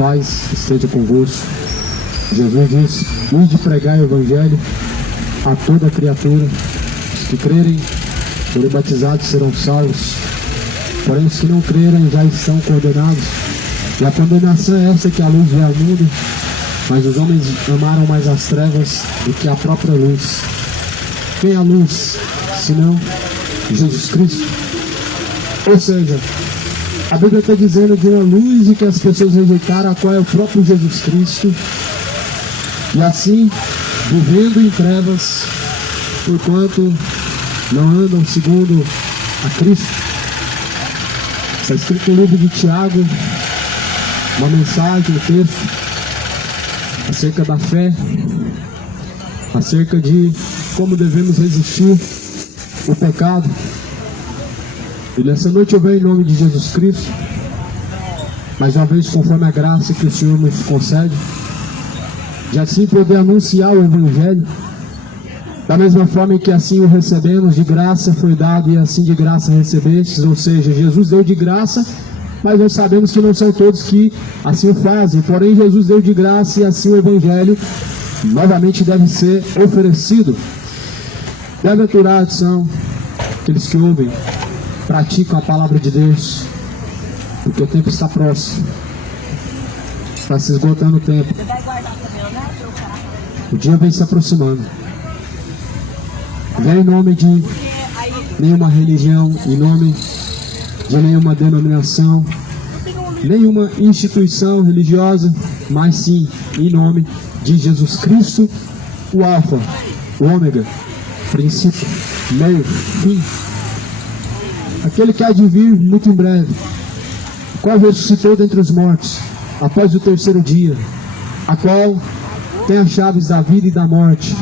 paz esteja convosco. Jesus disse: ide pregar o evangelho a toda criatura. Os que crerem, forem batizados, serão salvos. Porém, os que não crerem já estão condenados. E a condenação é essa, que a luz veio ao mundo, mas os homens amaram mais as trevas do que a própria luz. Quem é a luz, senão Jesus Cristo? Ou seja, a Bíblia está dizendo de uma luz e que as pessoas rejeitaram, a qual é o próprio Jesus Cristo. E assim, vivendo em trevas, porquanto não andam segundo a Cristo. Está escrito no livro de Tiago, uma mensagem, um texto, acerca da fé, acerca de como devemos resistir o pecado. E nessa noite eu venho em nome de Jesus Cristo, mais uma vez conforme a graça que o Senhor nos concede, de assim poder anunciar o Evangelho, da mesma forma em que assim o recebemos, de graça foi dado e assim de graça recebestes. Ou seja, Jesus deu de graça, mas nós sabemos que não são todos que assim o fazem. Porém, Jesus deu de graça e assim o Evangelho novamente deve ser oferecido. Bem-aventurados são aqueles que ouvem, praticam a palavra de Deus, porque o tempo está próximo, está se esgotando o tempo, o dia vem se aproximando. Vem em nome de nenhuma religião, em nome de nenhuma denominação, nenhuma instituição religiosa, mas sim em nome de Jesus Cristo, o Alfa, o Ômega, princípio, meio, fim, aquele que há de vir muito em breve, o qual ressuscitou dentre os mortos após o terceiro dia, a qual tem as chaves da vida e da morte.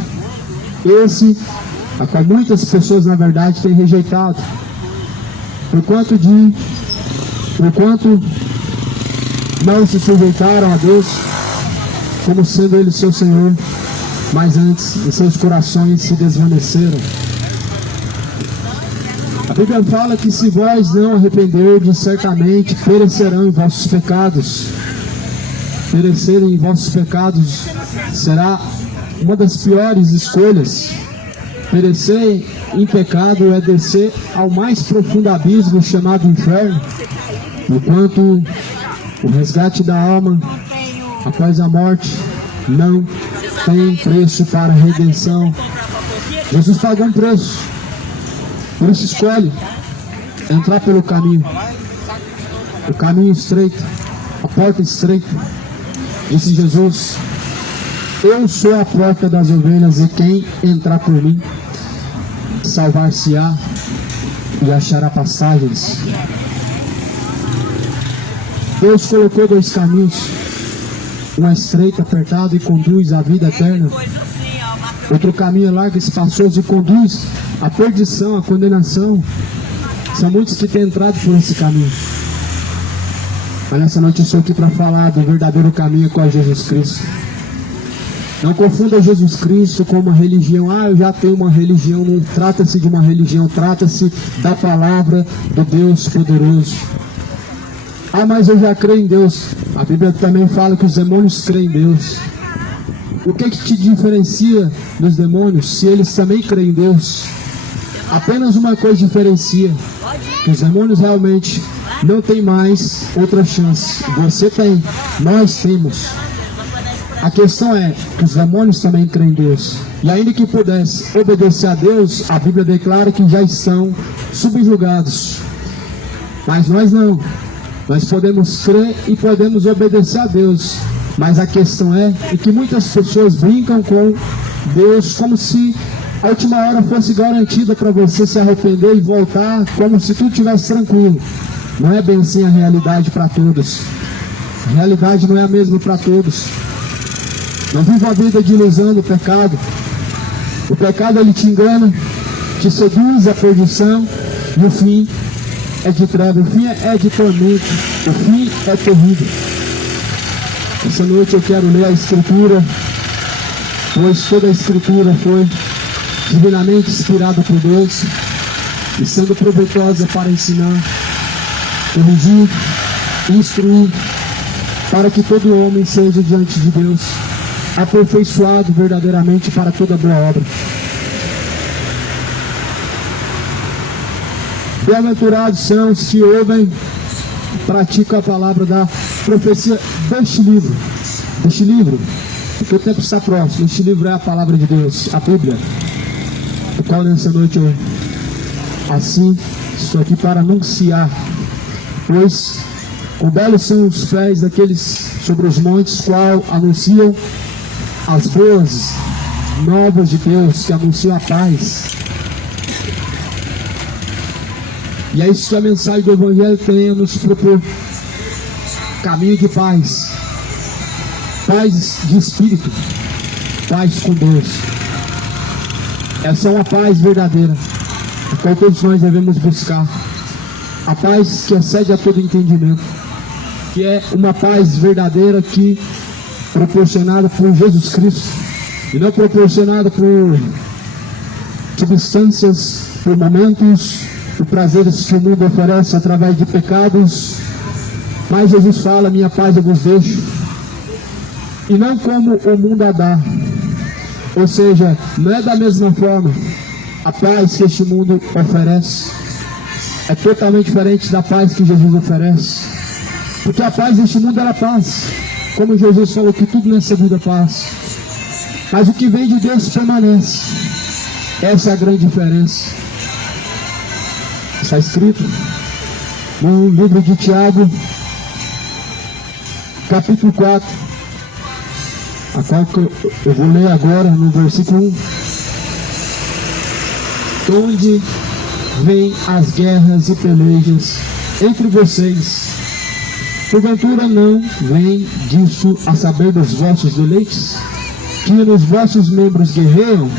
Esse, a qual muitas pessoas na verdade têm rejeitado, porquanto não se sujeitaram a Deus como sendo Ele seu Senhor, mas antes em seus corações se desvaneceram. A Bíblia fala que se vós não arrependerdes, certamente perecerão em vossos pecados. Perecerem em vossos pecados será uma das piores escolhas. Perecer em pecado é descer ao mais profundo abismo chamado inferno, enquanto o resgate da alma após a morte não tem preço para a redenção. Jesus pagou um preço, por isso escolhe entrar pelo caminho, o caminho estreito, a porta estreita. Disse Jesus: eu sou a porta das ovelhas, e quem entrar por mim salvar-se-á e achará passagens. Deus colocou dois caminhos, um estreito, apertado e conduz à vida eterna. Outro caminho é largo e espaçoso e conduz à perdição, à condenação. São muitos que têm entrado por esse caminho. Mas nessa noite eu estou aqui para falar do verdadeiro caminho, qual é Jesus Cristo. Não confunda Jesus Cristo com uma religião. Eu já tenho uma religião. Não trata-se de uma religião, trata-se da palavra do Deus poderoso. Mas eu já creio em Deus. A Bíblia também fala que os demônios creem em Deus. O que te diferencia dos demônios se eles também creem em Deus? Apenas uma coisa diferencia, que os demônios realmente não têm mais outra chance. Você tem, nós temos. A questão é que os demônios também creem em Deus. E ainda que pudesse obedecer a Deus, a Bíblia declara que já estão subjugados. Mas nós não. Nós podemos crer e podemos obedecer a Deus. Mas a questão é que muitas pessoas brincam com Deus como se a última hora fosse garantida para você se arrepender e voltar, como se tudo estivesse tranquilo. Não é bem assim a realidade para todos. A realidade não é a mesma para todos. Não viva a vida de ilusão do pecado. O pecado, ele te engana, te seduz à perdição, e o fim é de treva, o fim é de tormento, o fim é terrível. Essa noite eu quero ler a Escritura, pois toda a Escritura foi divinamente inspirada por Deus e sendo proveitosa para ensinar, corrigir, instruir, para que todo homem seja diante de Deus aperfeiçoado verdadeiramente para toda boa obra. Bem-aventurados são os que ouvem e praticam a palavra da profecia deste livro. Porque o tempo está próximo. Este livro é a palavra de Deus, a Bíblia, o qual nessa noite eu assim estou aqui para anunciar, pois quão belos são os pés daqueles sobre os montes, qual anunciam as boas novas de Deus, que anunciam a paz. E é isso que a mensagem do Evangelho tem a nos propor: caminho de paz, paz de espírito, paz com Deus. Essa é uma paz verdadeira, a qual todos nós devemos buscar. A paz que excede a todo entendimento, que é uma paz verdadeira que proporcionada por Jesus Cristo, e não proporcionada por substâncias, por momentos, por prazeres que o mundo oferece através de pecados. Mas Jesus fala: minha paz eu vos deixo, e não como o mundo a dá. Ou seja, não é da mesma forma. A paz que este mundo oferece é totalmente diferente da paz que Jesus oferece, porque a paz deste mundo era paz, como Jesus falou que tudo nessa vida é paz, mas o que vem de Deus permanece. Essa é a grande diferença. Está escrito no livro de Tiago, capítulo 4, a qual eu vou ler agora no versículo 1. Onde vêm as guerras e pelejas entre vocês, porventura não vem disso a saber dos vossos deleites, que nos vossos membros guerreiam?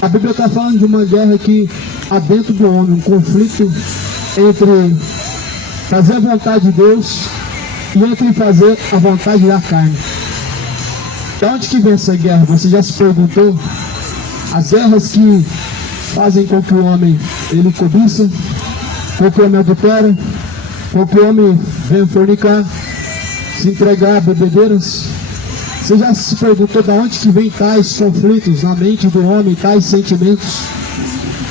A Bíblia está falando de uma guerra que há dentro do homem, um conflito entre fazer a vontade de Deus e entre fazer a vontade da carne. De onde que vem essa guerra? Você já se perguntou? As guerras que fazem com que o homem ele cobiça, com que o homem adultera, com que o homem venha fornicar, se entregar a bebedeiras. Você já se perguntou de onde que vem tais conflitos na mente do homem, tais sentimentos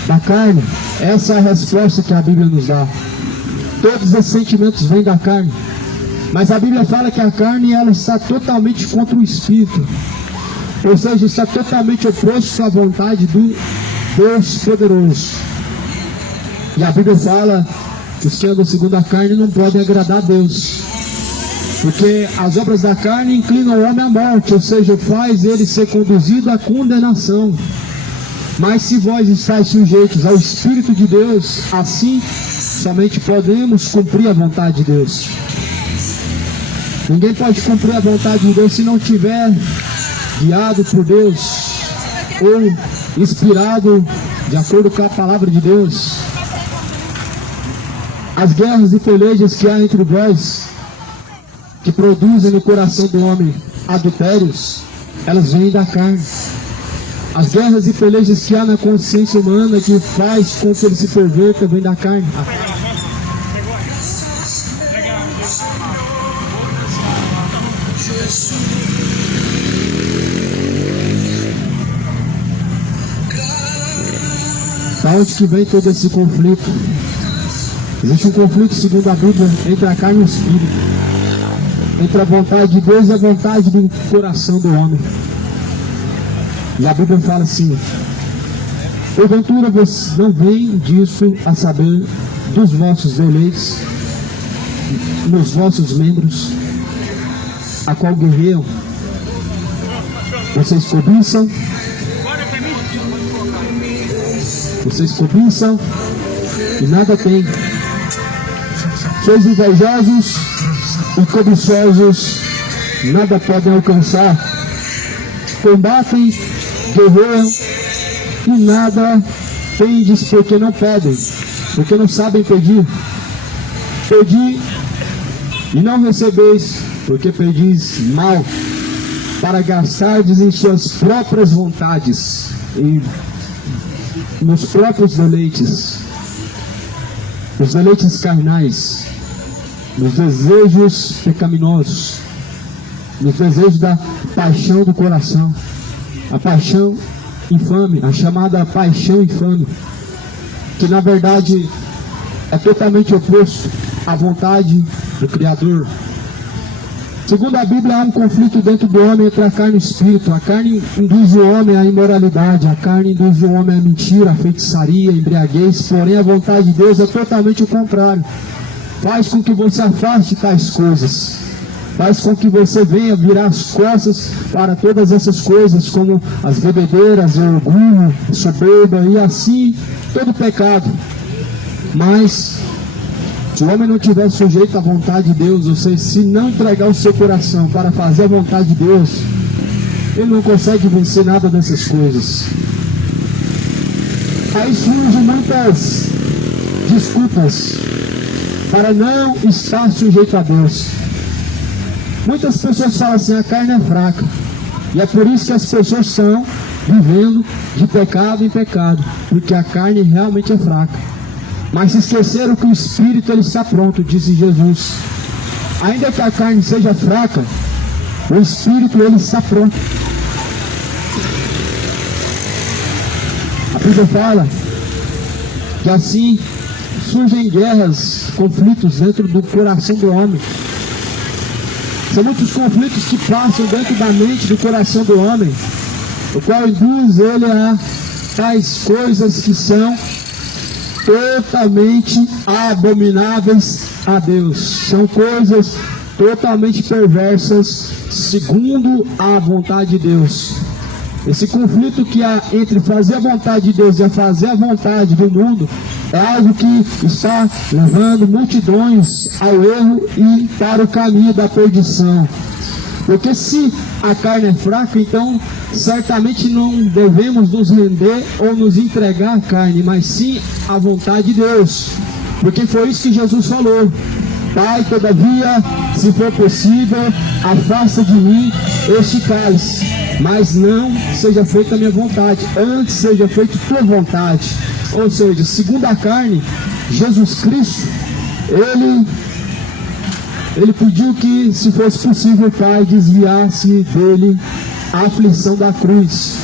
da carne? Essa é a resposta que a Bíblia nos dá. Todos esses sentimentos vêm da carne, mas a Bíblia fala que a carne ela está totalmente contra o Espírito, ou seja, está totalmente oposto à vontade do Deus poderoso. E a Bíblia fala que os que andam segundo a carne não podem agradar a Deus, porque as obras da carne inclinam o homem à morte, ou seja, faz ele ser conduzido à condenação. Mas se vós estáis sujeitos ao Espírito de Deus, assim somente podemos cumprir a vontade de Deus. Ninguém pode cumprir a vontade de Deus se não tiver guiado por Deus ou inspirado de acordo com a palavra de Deus. As guerras e pelejas que há entre vós, que produzem no coração do homem adultérios, elas vêm da carne. As guerras e pelejas que há na consciência humana, que faz com que ele se perverta, vêm da carne. Da onde que vem todo esse conflito? Existe um conflito, segundo a Bíblia, entre a carne e o Espírito, entre a vontade de Deus e a vontade do coração do homem. E a Bíblia fala assim: porventura vocês não veem disso a saber dos vossos deleites, nos vossos membros, a qual guerreiam? Vocês cobiçam, e nada têm. Sois invejosos e cobiçosos, nada podem alcançar. Combatem, guerreiam e nada tendes, porque não podem, porque não sabem pedir. Pedi e não recebeis, porque pedis mal, para gastardes em suas próprias vontades e nos próprios deleites, os deleites carnais. nos desejos pecaminosos, nos desejos da paixão do coração, a paixão infame, a chamada paixão infame, que na verdade é totalmente oposto à vontade do Criador. Segundo a Bíblia, há um conflito dentro do homem entre a carne e o espírito. A carne induz o homem à imoralidade, a carne induz o homem à mentira, à feitiçaria, à embriaguez, porém a vontade de Deus é totalmente o contrário. Faz com que você afaste tais coisas, faz com que você venha virar as costas para todas essas coisas, como as bebedeiras, o orgulho, a soberba e assim todo pecado. Mas se o homem não estiver sujeito à vontade de Deus, ou seja, se não entregar o seu coração para fazer a vontade de Deus, ele não consegue vencer nada dessas coisas. Aí surgem muitas desculpas para não estar sujeito a Deus. Muitas pessoas falam assim: a carne é fraca, e é por isso que as pessoas estão vivendo de pecado em pecado, porque a carne realmente é fraca. Mas se esqueceram que o Espírito ele está pronto, disse Jesus. Ainda que a carne seja fraca, o Espírito ele está pronto. A Bíblia fala que assim surgem guerras, conflitos dentro do coração do homem. São muitos conflitos que passam dentro da mente, do coração do homem, o qual induz ele a tais coisas que são totalmente abomináveis a Deus. São coisas totalmente perversas segundo a vontade de Deus. Esse conflito que há entre fazer a vontade de Deus e fazer a vontade do mundo é algo que está levando multidões ao erro e para o caminho da perdição. Porque se a carne é fraca, então certamente não devemos nos render ou nos entregar à carne, mas sim à vontade de Deus. Porque foi isso que Jesus falou: Pai, todavia, se for possível, afasta de mim este cálice, mas não seja feita a minha vontade, antes seja feita a tua vontade. Ou seja, segundo a carne, Jesus Cristo, ele pediu que, se fosse possível, Pai, desviasse dele a aflição da cruz.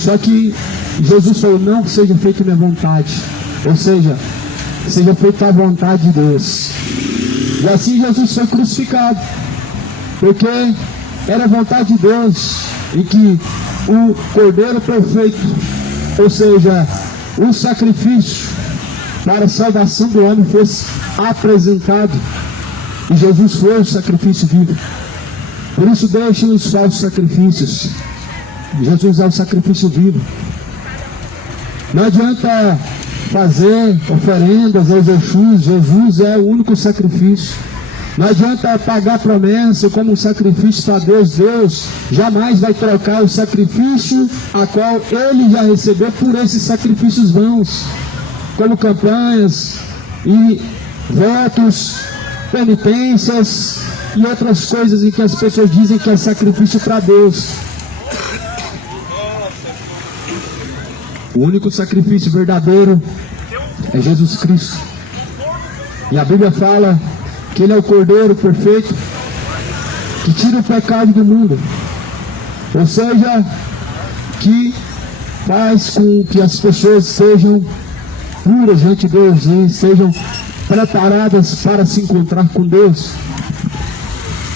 Só que Jesus falou: não seja feita a minha vontade, ou seja, seja feita a vontade de Deus. E assim Jesus foi crucificado, porque era a vontade de Deus e que o Cordeiro perfeito, ou seja, o sacrifício para a salvação do homem, fosse apresentado. E Jesus foi o sacrifício vivo. Por isso deixem os falsos sacrifícios. Jesus é o sacrifício vivo. Não adianta fazer oferendas aos Exus. Jesus é o único sacrifício. Não adianta pagar promessa como um sacrifício para Deus. Deus jamais vai trocar o sacrifício a qual Ele já recebeu por esses sacrifícios vãos, como campanhas e votos, penitências e outras coisas em que as pessoas dizem que é sacrifício para Deus. O único sacrifício verdadeiro é Jesus Cristo. E a Bíblia fala que Ele é o Cordeiro perfeito que tira o pecado do mundo. Ou seja, que faz com que as pessoas sejam puras diante de Deus e sejam preparadas para se encontrar com Deus.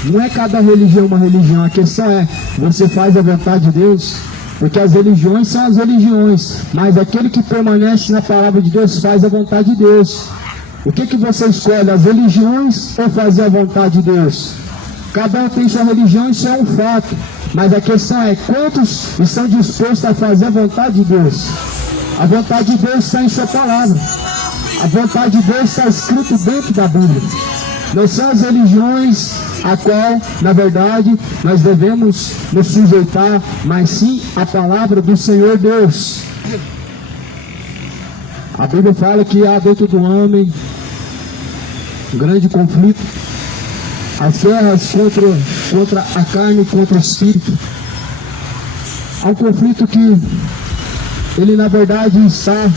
Não é cada religião uma religião, a questão é: você faz a vontade de Deus? Porque as religiões são as religiões, mas aquele que permanece na palavra de Deus faz a vontade de Deus. O que você escolhe, as religiões ou fazer a vontade de Deus? Cada um tem sua religião, isso é um fato, mas a questão é: quantos estão dispostos a fazer a vontade de Deus? A vontade de Deus está em sua palavra. A vontade de Deus está escrito dentro da Bíblia. Não são as religiões a qual, na verdade, nós devemos nos sujeitar, mas sim a palavra do Senhor Deus. A Bíblia fala que há dentro do homem um grande conflito, as guerras contra a carne e contra o espírito. Há um conflito que ele, na verdade, está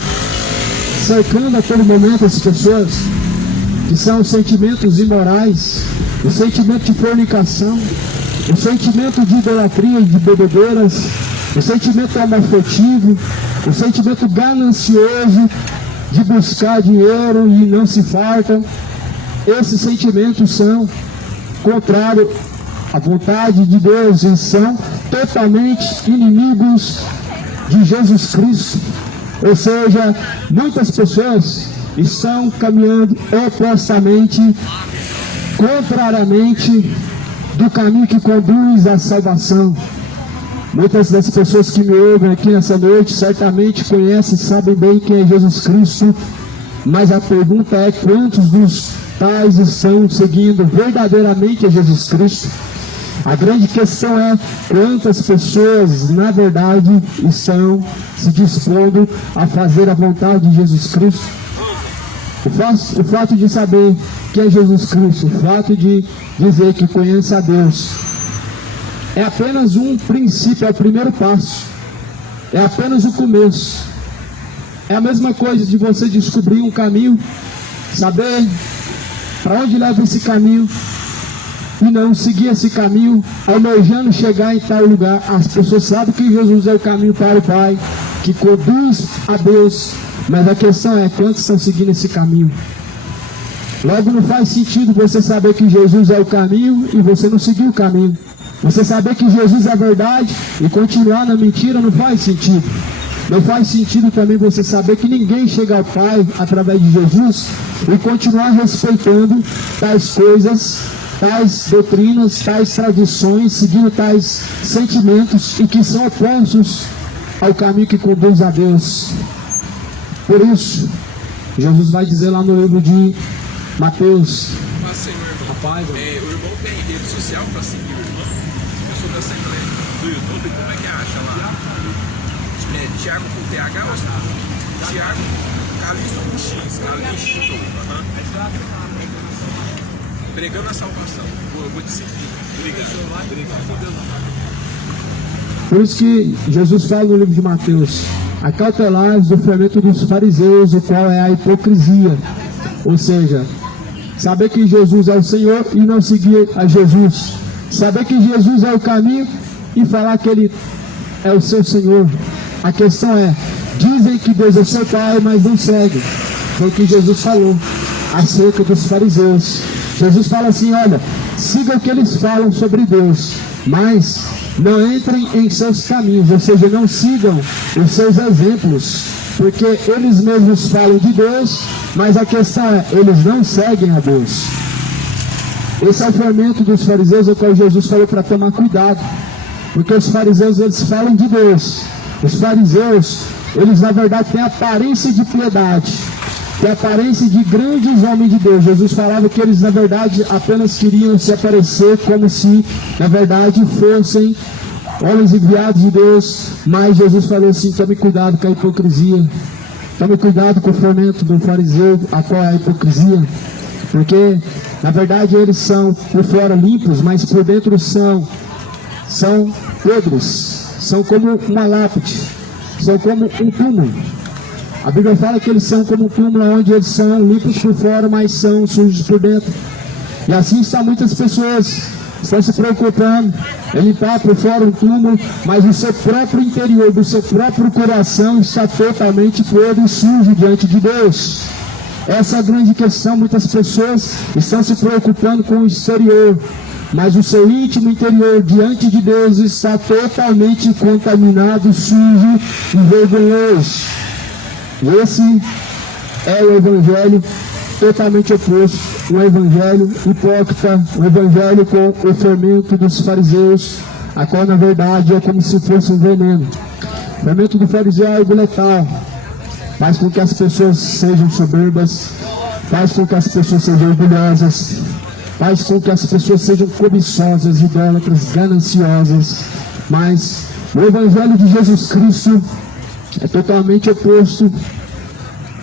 cercando a todo momento as pessoas. que são os sentimentos imorais, o sentimento de fornicação, o sentimento de idolatria e de bebedeiras, o sentimento homoafetivo, o sentimento ganancioso de buscar dinheiro e não se fartam. Esses sentimentos são contrários à vontade de Deus e são totalmente inimigos de Jesus Cristo. Ou seja, muitas pessoas estão caminhando opostamente, contrariamente do caminho que conduz à salvação. Muitas das pessoas que me ouvem aqui nessa noite certamente conhecem, sabem bem quem é Jesus Cristo, mas a pergunta é: quantos dos tais estão seguindo verdadeiramente a Jesus Cristo? A grande questão é quantas pessoas, na verdade, estão se dispondo a fazer a vontade de Jesus Cristo. O fato de saber que é Jesus Cristo, o fato de dizer que conhece a Deus, é apenas um princípio, é o primeiro passo, é apenas o começo. É a mesma coisa de você descobrir um caminho, saber para onde leva esse caminho e não seguir esse caminho, almejando chegar em tal lugar. As pessoas sabem que Jesus é o caminho para o Pai, que conduz a Deus, mas a questão é quantos estão seguindo esse caminho. Logo, não faz sentido você saber que Jesus é o caminho e você não seguir o caminho. Você saber que Jesus é a verdade e continuar na mentira não faz sentido. Não faz sentido também você saber que ninguém chega ao Pai através de Jesus e continuar respeitando tais coisas, tais doutrinas, tais tradições, seguindo tais sentimentos e que são opostos ao caminho que conduz a Deus. Por isso, Jesus vai dizer lá no livro de Mateus. Mas, Senhor, irmão, Rapaz, o irmão tem rede social para seguir o irmão? Eu sou da Assembleia do YouTube, como é que acha lá? Tiago com TH ou Tiago Calixto com X, Calixto. Pregando a salvação. Eu vou te seguir. Obrigado. Por isso que Jesus fala no livro de Mateus: acautelai-vos do fermento dos fariseus, o qual é a hipocrisia. Ou seja, saber que Jesus é o Senhor e não seguir a Jesus. Saber que Jesus é o caminho e falar que Ele é o seu Senhor. A questão é, dizem que Deus é seu Pai, mas não seguem. Foi o que Jesus falou acerca dos fariseus. Jesus fala assim: olha, siga o que eles falam sobre Deus, mas não entrem em seus caminhos, ou seja, não sigam os seus exemplos, porque eles mesmos falam de Deus, mas a questão é, eles não seguem a Deus. Esse é o fermento dos fariseus, o qual Jesus falou para tomar cuidado, porque os fariseus, eles falam de Deus. Os fariseus, eles na verdade têm aparência de piedade, têm aparência de grandes homens de Deus. Jesus falava que eles na verdade apenas queriam se aparecer como se na verdade fossem homens enviados de Deus, mas Jesus falou assim: tome cuidado com a hipocrisia, tome cuidado com o fermento do fariseu, a qual é a hipocrisia, porque na verdade eles são por fora limpos, mas por dentro são podres, são como uma lápide, são como um túmulo. A Bíblia fala que eles são como um túmulo, onde eles são limpos por fora, mas são sujos por dentro. E assim estão muitas pessoas, estão se preocupando em limpar por fora um túmulo, mas o seu próprio interior, do seu próprio coração está totalmente podre e sujo diante de Deus. Essa é a grande questão. Muitas pessoas estão se preocupando com o exterior, mas o seu íntimo interior diante de Deus está totalmente contaminado, sujo e vergonhoso. E esse é o evangelho totalmente oposto, um evangelho hipócrita, um evangelho com o fermento dos fariseus, a qual na verdade é como se fosse um veneno. O fermento do fariseu é algo letal, faz com que as pessoas sejam soberbas, faz com que as pessoas sejam orgulhosas, faz com que as pessoas sejam cobiçosas, idólatras, gananciosas. Mas o evangelho de Jesus Cristo é totalmente oposto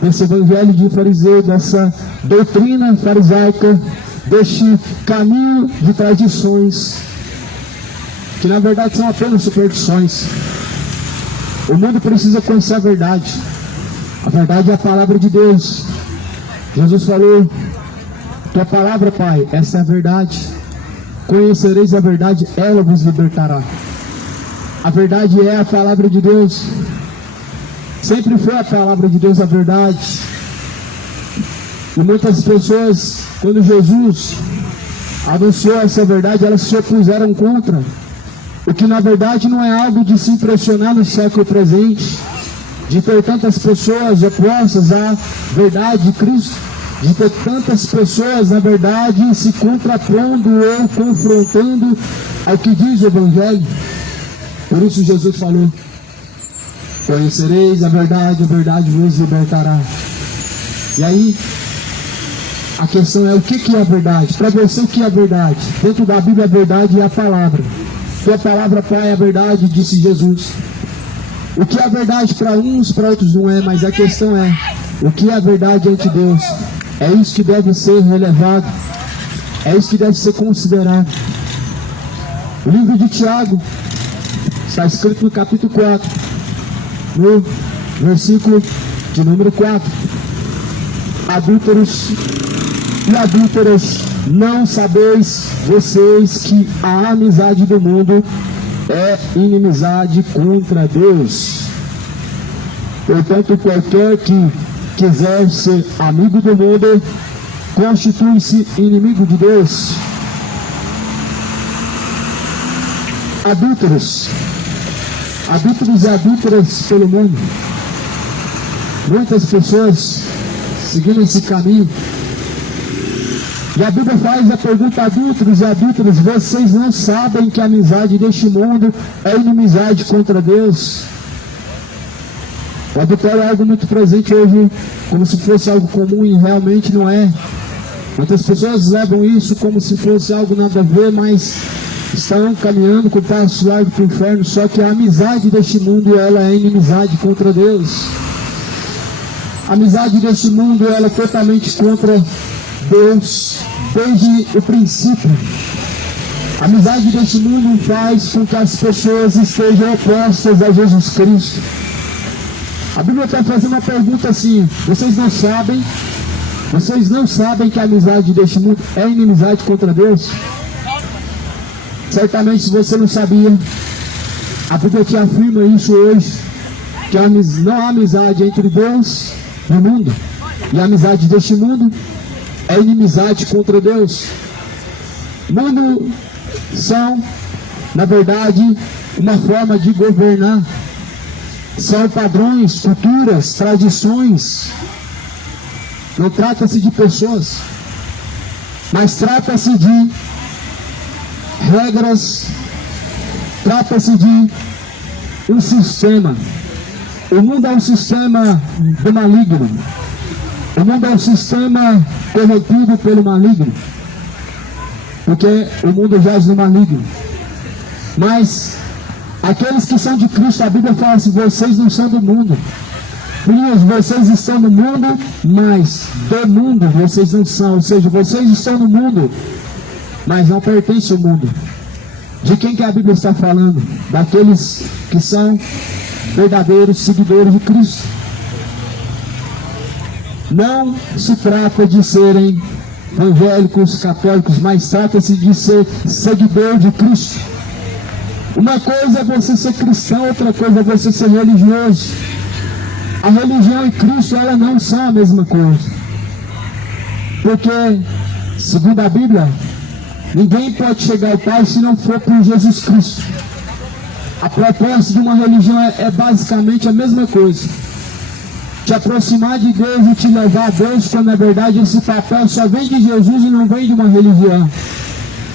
desse evangelho de fariseu, dessa doutrina farisaica, deste caminho de tradições, que na verdade são apenas superstições. O mundo precisa conhecer a verdade. A verdade é a palavra de Deus. Jesus falou Tua palavra, Pai, essa é a verdade. Conhecereis a verdade, ela vos libertará. A verdade é a palavra de Deus. Sempre foi a palavra de Deus a verdade. E muitas pessoas, quando Jesus anunciou essa verdade, elas se opuseram contra. O que na verdade não é algo de se impressionar no século presente, de ter tantas pessoas opostas à verdade de Cristo, de ter tantas pessoas, na verdade, se contrapondo ou confrontando ao que diz o Evangelho. Por isso Jesus falou: conhecereis a verdade vos libertará. E aí, a questão é: o que é a verdade? Para você, o que é a verdade? Dentro da Bíblia, a verdade é a palavra. Tua palavra, Pai, é a verdade, disse Jesus. O que é a verdade para uns, para outros não é, mas a questão é: o que é a verdade ante Deus? É isso que deve ser relevado, é isso que deve ser considerado. O livro de Tiago está escrito no capítulo 4, no versículo de número 4. Adúlteros e adúlteras, não sabeis vocês que a amizade do mundo é inimizade contra Deus? Portanto, qualquer que quiser ser amigo do mundo, constitui-se inimigo de Deus. Adúlteros e adúlteras pelo mundo. Muitas pessoas seguindo esse caminho. E a Bíblia faz a pergunta: adúlteros e adúlteras, vocês não sabem que a amizade deste mundo é inimizade contra Deus? O adultério é algo muito presente hoje, como se fosse algo comum, e realmente não é. Muitas pessoas levam isso como se fosse algo nada a ver, mas estão caminhando com passos largos para o inferno. Só que a amizade deste mundo, ela é inimizade contra Deus. A amizade deste mundo, ela é totalmente contra Deus, desde o princípio. A amizade deste mundo faz com que as pessoas estejam opostas a Jesus Cristo. A Bíblia está fazendo uma pergunta assim: vocês não sabem que a amizade deste mundo é inimizade contra Deus? Certamente, se você não sabia, a Bíblia te afirma isso hoje, que não há amizade entre Deus e o mundo, e a amizade deste mundo é inimizade contra Deus. O mundo são, na verdade, uma forma de governar. São padrões, culturas, tradições. Não trata-se de pessoas, mas trata-se de regras, trata-se de um sistema. O mundo é um sistema do maligno. O mundo é um sistema corrompido pelo maligno, porque o mundo jaz no maligno. Mas aqueles que são de Cristo, a Bíblia fala assim: vocês não são do mundo. Filhos, vocês estão no mundo, mas do mundo vocês não são. Ou seja, vocês estão no mundo, mas não pertencem ao mundo. De quem que a Bíblia está falando? Daqueles que são verdadeiros seguidores de Cristo. Não se trata de serem evangélicos, católicos, mas trata-se de ser seguidor de Cristo. Uma coisa é você ser cristão, outra coisa é você ser religioso. A religião e Cristo, elas não são a mesma coisa. Porque, segundo a Bíblia, ninguém pode chegar ao Pai se não for por Jesus Cristo. A proposta de uma religião é basicamente a mesma coisa: te aproximar de Deus e te levar a Deus, quando na verdade esse papel só vem de Jesus e não vem de uma religião.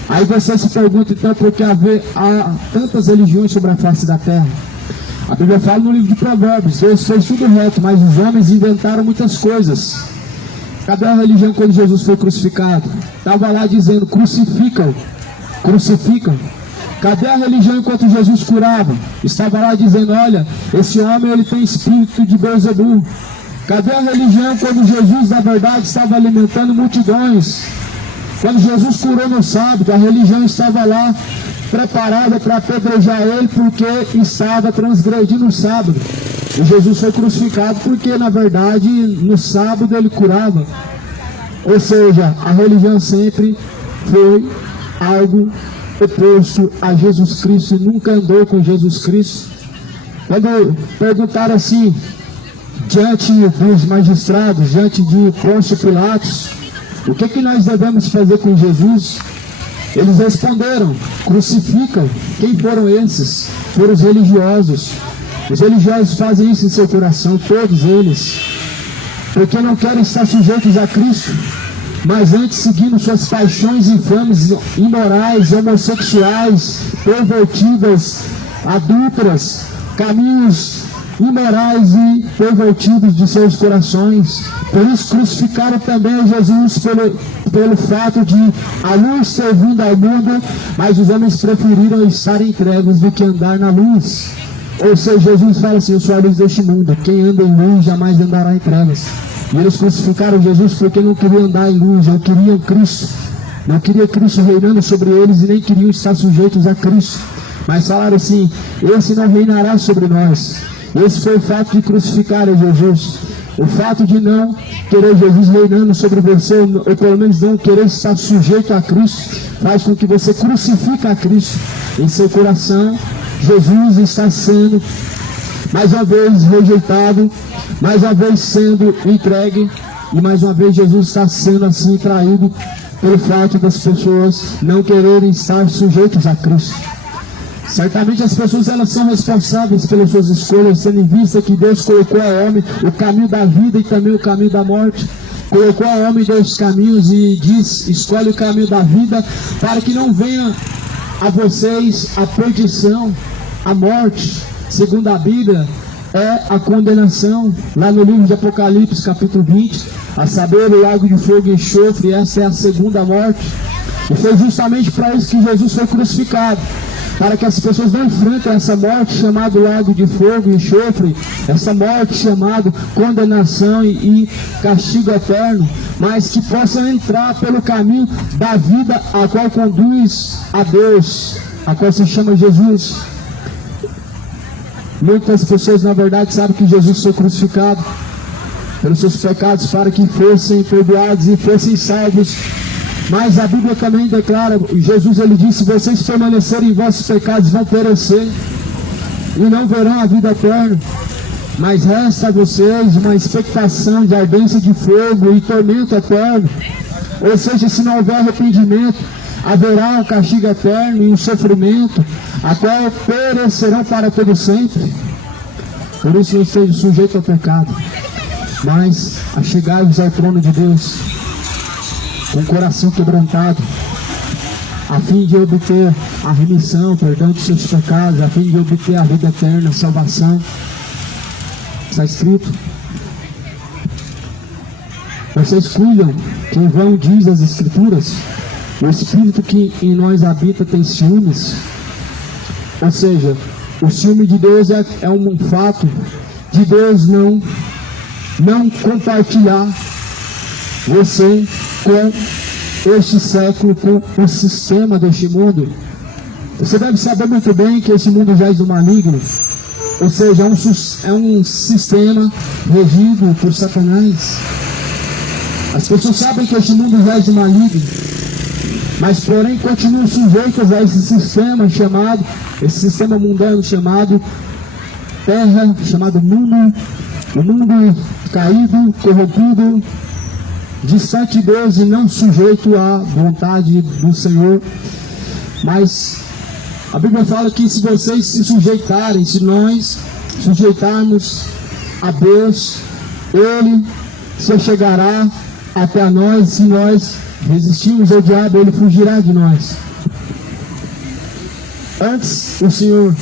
Aí você se pergunta, então, por que há tantas religiões sobre a face da terra? A Bíblia fala no livro de Provérbios: Deus fez tudo reto, mas os homens inventaram muitas coisas. Cadê a religião quando Jesus foi crucificado? Estava lá dizendo: crucificam, crucificam. Cadê a religião enquanto Jesus curava? Estava lá dizendo: olha, esse homem ele tem espírito de Beelzebul. Cadê a religião quando Jesus, na verdade, estava alimentando multidões? Quando Jesus curou no sábado, a religião estava lá preparada para apedrejar ele, porque estava transgredindo o sábado. E Jesus foi crucificado porque, na verdade, no sábado ele curava. Ou seja, a religião sempre foi algo oposto a Jesus Cristo e nunca andou com Jesus Cristo. Quando perguntaram assim, diante dos magistrados, diante de Pôncio Pilatos, o que nós devemos fazer com Jesus? Eles responderam, crucificam. Quem foram esses? Foram os religiosos. Os religiosos fazem isso em seu coração, todos eles, porque não querem estar sujeitos a Cristo, mas antes seguindo suas paixões infames, imorais, homossexuais, pervertidas, adúlteras, caminhos imorais e pervertidos de seus corações. Por isso crucificaram também a Jesus pelo fato de a luz ter vindo ao mundo, mas os homens preferiram estar em trevas do que andar na luz. Ou seja, Jesus fala assim, eu sou a luz deste mundo, quem anda em luz jamais andará em trevas. E eles crucificaram Jesus porque não queriam andar em luz, não queriam Cristo. Não queriam Cristo reinando sobre eles e nem queriam estar sujeitos a Cristo. Mas falaram assim, esse não reinará sobre nós. Esse foi o fato de crucificar Jesus. O fato de não querer Jesus reinando sobre você, ou pelo menos não querer estar sujeito a Cristo, faz com que você crucifique a Cristo em seu coração. Jesus está sendo mais uma vez rejeitado, mais uma vez sendo entregue, e mais uma vez Jesus está sendo assim traído pelo fato das pessoas não quererem estar sujeitos a Cristo. Certamente as pessoas elas são responsáveis pelas suas escolhas, tendo em vista que Deus colocou ao homem o caminho da vida e também o caminho da morte. Colocou ao homem dois caminhos e diz, escolhe o caminho da vida para que não venha a vocês a perdição, a morte, segundo a Bíblia, é a condenação. Lá no livro de Apocalipse, capítulo 20, a saber, o lago de fogo e enxofre, essa é a segunda morte. E foi justamente para isso que Jesus foi crucificado, para que as pessoas não enfrentem essa morte chamada lago de fogo e enxofre, essa morte chamada condenação e castigo eterno, mas que possam entrar pelo caminho da vida a qual conduz a Deus, a qual se chama Jesus. Muitas pessoas na verdade sabem que Jesus foi crucificado pelos seus pecados para que fossem perdoados e fossem salvos. Mas a Bíblia também declara, Jesus ele disse, vocês permanecerem em vossos pecados vão perecer e não verão a vida eterna, mas resta a vocês uma expectação de ardência de fogo e tormento eterno. Ou seja, se não houver arrependimento, haverá um castigo eterno e um sofrimento, a qual perecerão para todo sempre. Por isso não esteja sujeito ao pecado, mas achegai-vos ao trono de Deus com o coração quebrantado, a fim de obter a remissão, perdão dos seus pecados, a fim de obter a vida eterna, a salvação. Está escrito, vocês cuidam que em vão diz as Escrituras, o Espírito que em nós habita tem ciúmes. Ou seja, o ciúme de Deus é um fato de Deus não compartilhar você com este século, com o sistema deste mundo. Você deve saber muito bem que esse mundo jaz do maligno, ou seja, é um sistema regido por Satanás. As pessoas sabem que este mundo jaz do maligno, mas porém continuam sujeitas a esse sistema mundano chamado terra, chamado mundo, o mundo caído, corrompido, distante de Deus e não sujeito à vontade do Senhor. Mas a Bíblia fala que se vocês se sujeitarem, se nós sujeitarmos a Deus, Ele se chegará até nós. Se nós resistirmos ao diabo, Ele fugirá de nós. O Senhor,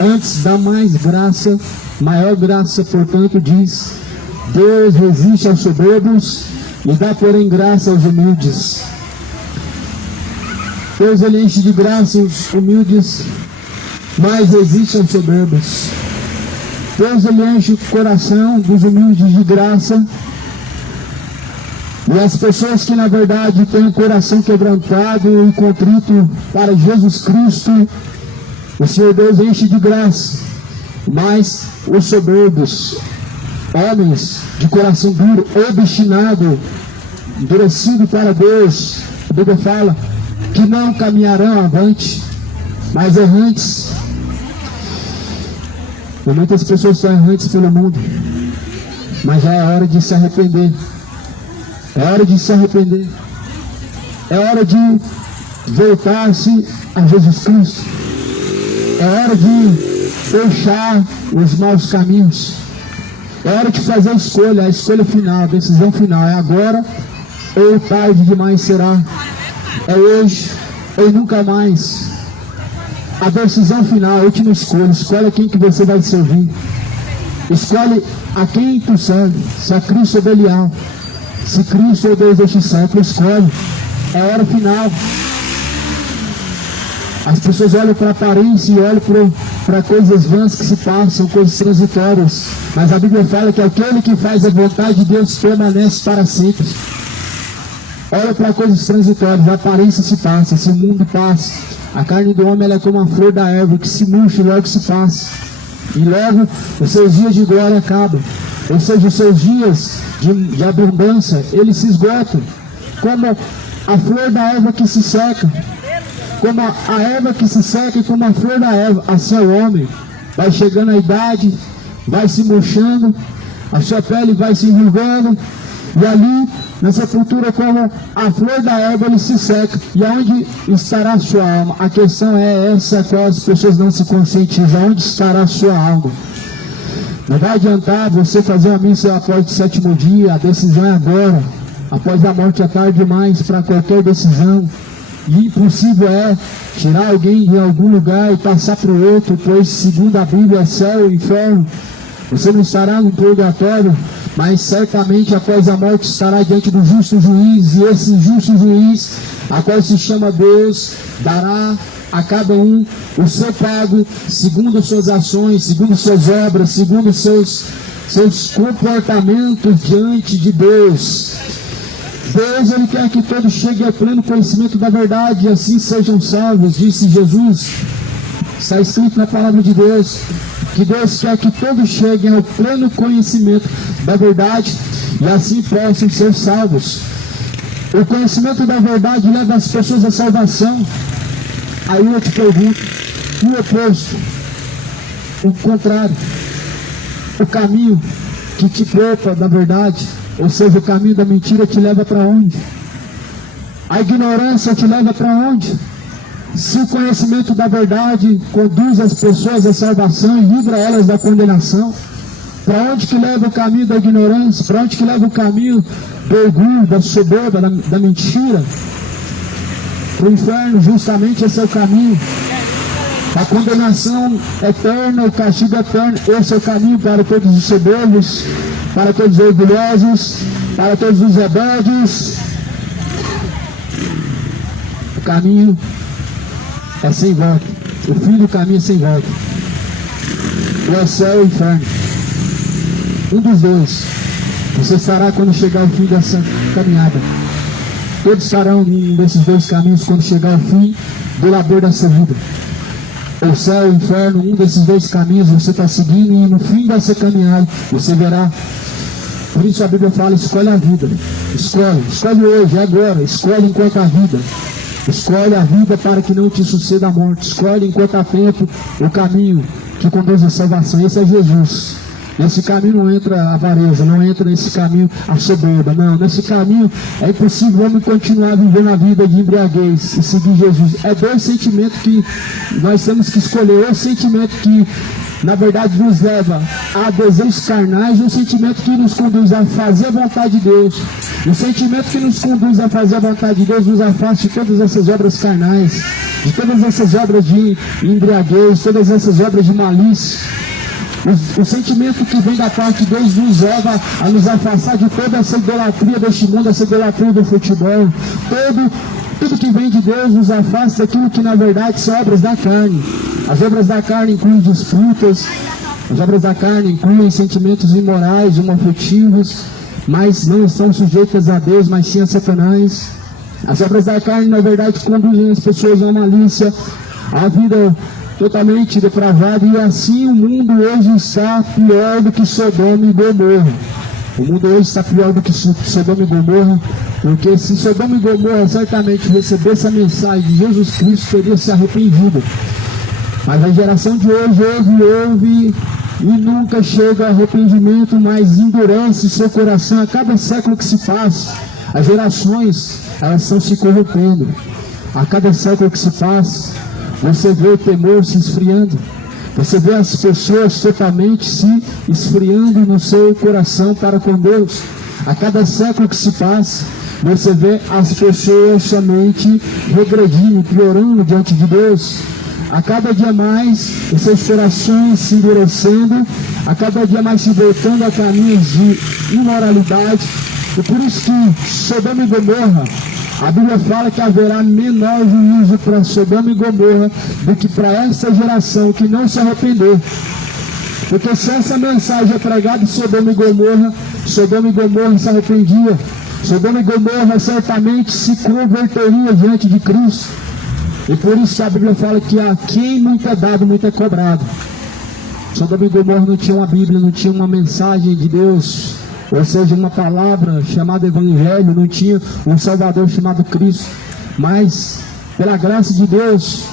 antes dá mais graça, maior graça, portanto, diz: Deus resiste aos soberbos e dá, porém, graça aos humildes. Deus ele enche de graça os humildes, mas resiste aos soberbos. Deus ele enche o coração dos humildes de graça. E as pessoas que na verdade têm o coração quebrantado e contrito para Jesus Cristo, o Senhor Deus enche de graça. Mas os soberbos, homens de coração duro, obstinado, endurecido para Deus, a Bíblia fala que não caminharão avante, mas errantes. E muitas pessoas são errantes pelo mundo, mas já é hora de se arrepender. É hora de se arrepender. É hora de voltar-se a Jesus Cristo. É hora de deixar os maus caminhos. É hora de fazer a escolha final, a decisão final. É agora ou tarde demais será. É hoje ou nunca mais. A decisão final, a última escolha. Escolhe a quem que você vai servir. Escolhe a quem tu serve. Se a Cristo ou Belial. Se Cristo ou Deus deste século, escolhe. É a hora final. As pessoas olham para a aparência e olham para coisas vãs que se passam, coisas transitórias. Mas a Bíblia fala que aquele que faz a vontade de Deus permanece para sempre. Olha para coisas transitórias, a aparência se passa, esse mundo passa. A carne do homem ela é como a flor da erva, que se murcha e logo se passa. E logo os seus dias de glória acabam. Ou seja, os seus dias de abundância, eles se esgotam. Como a flor da erva que se seca. Como a erva que se seca e como a flor da erva, assim é o homem. Vai chegando a idade, vai se murchando, a sua pele vai se enrugando, e ali, na sepultura, como a flor da erva, ele se seca. E aonde estará a sua alma? A questão é essa, a qual as pessoas não se conscientizam. Onde estará a sua alma? Não vai adiantar você fazer a missa após o 7º dia, a decisão é agora. Após a morte é tarde demais para qualquer decisão. E impossível é tirar alguém de algum lugar e passar para o outro, pois segundo a Bíblia é céu e inferno. Você não estará no purgatório, mas certamente após a morte estará diante do justo juiz, e esse justo juiz, a qual se chama Deus, dará a cada um o seu pago, segundo suas ações, segundo suas obras, segundo seus comportamentos diante de Deus. Deus, Ele quer que todos cheguem ao pleno conhecimento da verdade e assim sejam salvos, disse Jesus. Está escrito na palavra de Deus, que Deus quer que todos cheguem ao pleno conhecimento da verdade e assim possam ser salvos. O conhecimento da verdade leva as pessoas à salvação. Aí eu te pergunto, e o oposto? O contrário, o caminho que te poupa da verdade, ou seja, o caminho da mentira te leva para onde? A ignorância te leva para onde? Se o conhecimento da verdade conduz as pessoas à salvação e livra elas da condenação, para onde que leva o caminho da ignorância? Para onde que leva o caminho do orgulho, da soberba, da mentira? Para o inferno, justamente esse é o caminho. A condenação eterna, o castigo eterno, esse é o caminho para todos os soberbos, para todos os orgulhosos, para todos os rebeldes. O caminho é sem volta. O fim do caminho é sem volta. Ou é céu ou inferno. Um dos dois. Você estará quando chegar o fim dessa caminhada. Todos estarão em um desses dois caminhos quando chegar o fim do labor dessa vida. O céu ou o inferno, um desses dois caminhos você está seguindo, e no fim dessa caminhada você verá. Por isso a Bíblia fala, escolhe a vida. Escolhe hoje, agora, escolhe enquanto há vida. Escolhe a vida para que não te suceda a morte. Escolhe enquanto há tempo o caminho que conduz à salvação. Esse é Jesus. Nesse caminho não entra a avareza, não entra nesse caminho a soberba. Não, nesse caminho é impossível o homem continuar vivendo a vida de embriaguez e seguir Jesus. É dois sentimentos que nós temos que escolher. O sentimento que na verdade nos leva a desejos carnais, e o sentimento que nos conduz a fazer a vontade de Deus. O sentimento que nos conduz a fazer a vontade de Deus nos afasta de todas essas obras carnais, de todas essas obras de embriaguez, todas essas obras de malícia. O sentimento que vem da parte de Deus nos leva a nos afastar de toda essa idolatria deste mundo, essa idolatria do futebol. Tudo que vem de Deus nos afasta daquilo que na verdade são obras da carne. As obras da carne incluem disputas, as obras da carne incluem sentimentos imorais, homoafetivos, mas não estão sujeitas a Deus, mas sim a Satanás. As obras da carne na verdade conduzem as pessoas a malícia, a vida totalmente depravado, e assim o mundo hoje está pior do que Sodoma e Gomorra. O mundo hoje está pior do que Sodoma e Gomorra, porque se Sodoma e Gomorra certamente recebesse a mensagem de Jesus Cristo, teria se arrependido. Mas a geração de hoje ouve e nunca chega ao arrependimento, mas endurece seu coração a cada século que se passa. As gerações, elas estão se corrompendo. A cada século que se passa, você vê o temor se esfriando. Você vê as pessoas totalmente se esfriando no seu coração para com Deus. A cada século que se passa, você vê as pessoas somente regredindo, piorando diante de Deus. A cada dia mais, os seus corações se endurecendo, a cada dia mais se voltando a caminhos de imoralidade. E por isso que Sodoma e Gomorra, a Bíblia fala que haverá menor juízo para Sodoma e Gomorra do que para essa geração que não se arrependeu. Porque se essa mensagem é pregada em Sodoma e Gomorra se arrependia. Sodoma e Gomorra certamente se converteria diante de Cristo. E por isso a Bíblia fala que a quem muito é dado, muito é cobrado. Sodoma e Gomorra não tinha uma Bíblia, não tinha uma mensagem de Deus, ou seja, uma palavra chamada Evangelho, não tinha um Salvador chamado Cristo. Mas, pela graça de Deus,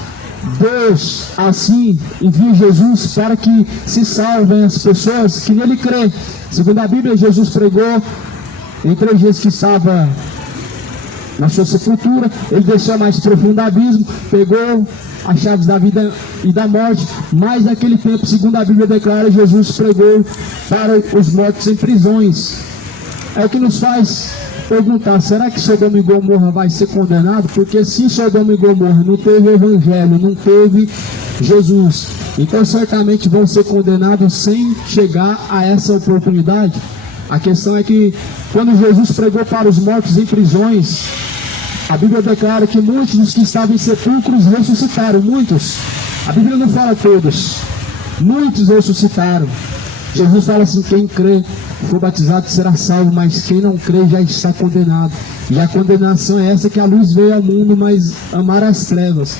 Deus assim envia Jesus para que se salvem as pessoas que nele creem. Segundo a Bíblia, Jesus pregou em 3 dias que estava na sua sepultura, ele desceu ao mais profundo abismo, pegou as chaves da vida e da morte, mas naquele tempo, segundo a Bíblia declara, Jesus pregou para os mortos em prisões. É o que nos faz perguntar, será que Sodoma e Gomorra vai ser condenado? Porque se Sodoma e Gomorra não teve Evangelho, não teve Jesus, então certamente vão ser condenados sem chegar a essa oportunidade. A questão é que quando Jesus pregou para os mortos em prisões, a Bíblia declara que muitos dos que estavam em sepulcros ressuscitaram. Muitos. A Bíblia não fala todos. Muitos ressuscitaram. Jesus fala assim, quem crê, for batizado será salvo, mas quem não crê já está condenado. E a condenação é essa, que a luz veio ao mundo, mas amar as trevas.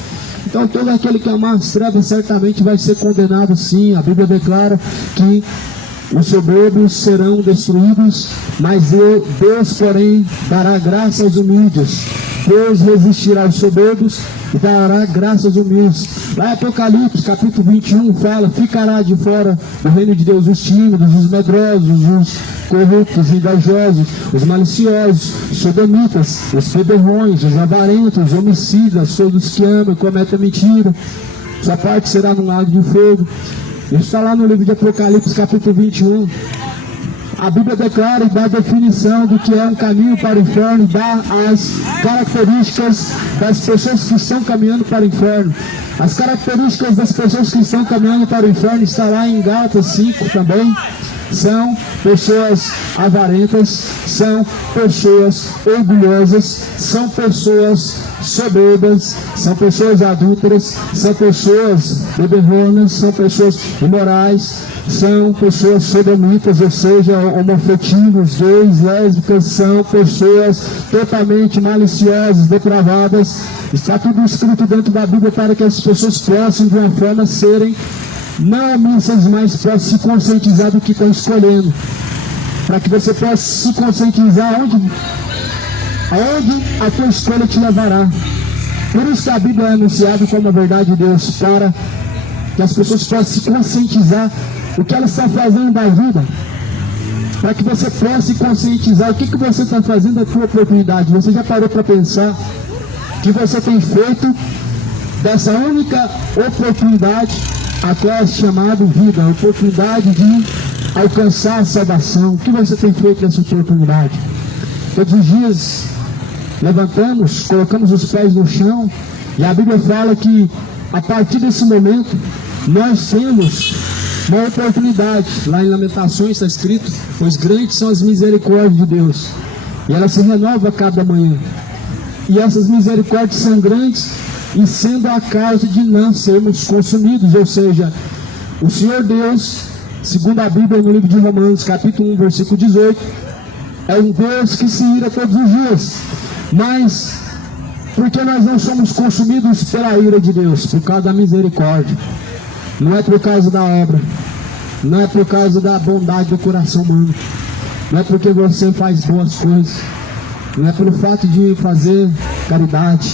Então todo aquele que amar as trevas certamente vai ser condenado sim. A Bíblia declara que os soberbos serão destruídos, mas Deus, porém, dará graça aos humildes. Deus resistirá aos soberbos e dará graça aos humildes. Lá em Apocalipse, capítulo 21, fala, ficará de fora do reino de Deus os tímidos, os medrosos, os corruptos, os invejosos, os maliciosos, os sodomitas, os beberrões, os avarentos, os homicidas, todos que amam e cometem mentira. Sua parte será no lago de fogo. Isso está lá no livro de Apocalipse, capítulo 21. A Bíblia declara e dá a definição do que é um caminho para o inferno, dá as características das pessoas que estão caminhando para o inferno. As características das pessoas que estão caminhando para o inferno está lá em Gálatas 5 também. São pessoas avarentas, são pessoas orgulhosas, são pessoas soberbas, são pessoas adúlteras, são pessoas beberronas, são pessoas imorais, são pessoas sodomitas, ou seja, homoafetivos, gays, lésbicas, são pessoas totalmente maliciosas, depravadas. Está tudo escrito dentro da Bíblia para que as pessoas possam de uma forma serem não omissas, mas possam se conscientizar do que estão escolhendo, para que você possa se conscientizar aonde a tua escolha te levará. Por isso a Bíblia é anunciada como a verdade de Deus, para que as pessoas possam se conscientizar o que elas estão fazendo da vida, para que você possa se conscientizar o que você está fazendo da tua oportunidade. Você já parou para pensar que você tem feito dessa única oportunidade a qual é chamado vida, a oportunidade de alcançar a salvação? O que você tem feito dessa oportunidade? Todos os dias levantamos, colocamos os pés no chão, e a Bíblia fala que a partir desse momento nós temos uma oportunidade. Lá em Lamentações está escrito, pois grandes são as misericórdias de Deus, e ela se renova a cada manhã. E essas misericórdias são grandes, e sendo a causa de não sermos consumidos. Ou seja, o Senhor Deus, segundo a Bíblia no livro de Romanos, capítulo 1, versículo 18, é um Deus que se ira todos os dias. Mas, porque nós não somos consumidos pela ira de Deus? Por causa da misericórdia. Não é por causa da obra, não é por causa da bondade do coração humano, não é porque você faz boas coisas, não é pelo fato de fazer caridade,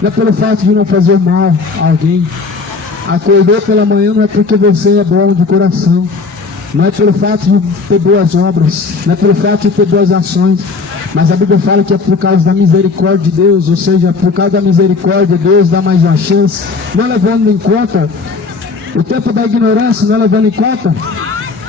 não é pelo fato de não fazer mal a alguém. Acordou pela manhã não é porque você é bom de coração, não é pelo fato de ter boas obras, não é pelo fato de ter boas ações, mas a Bíblia fala que é por causa da misericórdia de Deus, ou seja, por causa da misericórdia, Deus dá mais uma chance, não levando em conta o tempo da ignorância, não levando em conta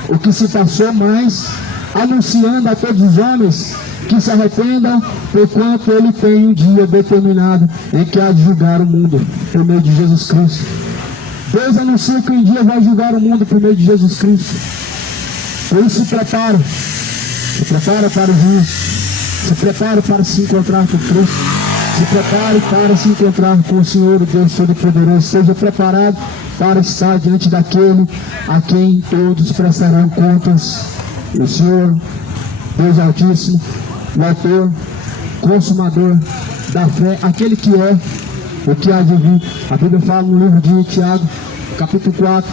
o que se passou, mas anunciando a todos os homens que se arrependam, porquanto Ele tem um dia determinado em que há de julgar o mundo por meio de Jesus Cristo. Deus anuncia que um dia vai julgar o mundo por meio de Jesus Cristo. Por isso se prepara para o juízo, se prepare para se encontrar com Cristo, se prepare para se encontrar com o Senhor, o Deus Todo-Poderoso. Seja preparado para estar diante daquele a quem todos prestarão contas, o Senhor, Deus Altíssimo, o autor, consumador da fé, aquele que é o que há de vir. A Bíblia fala no livro de Tiago, capítulo 4,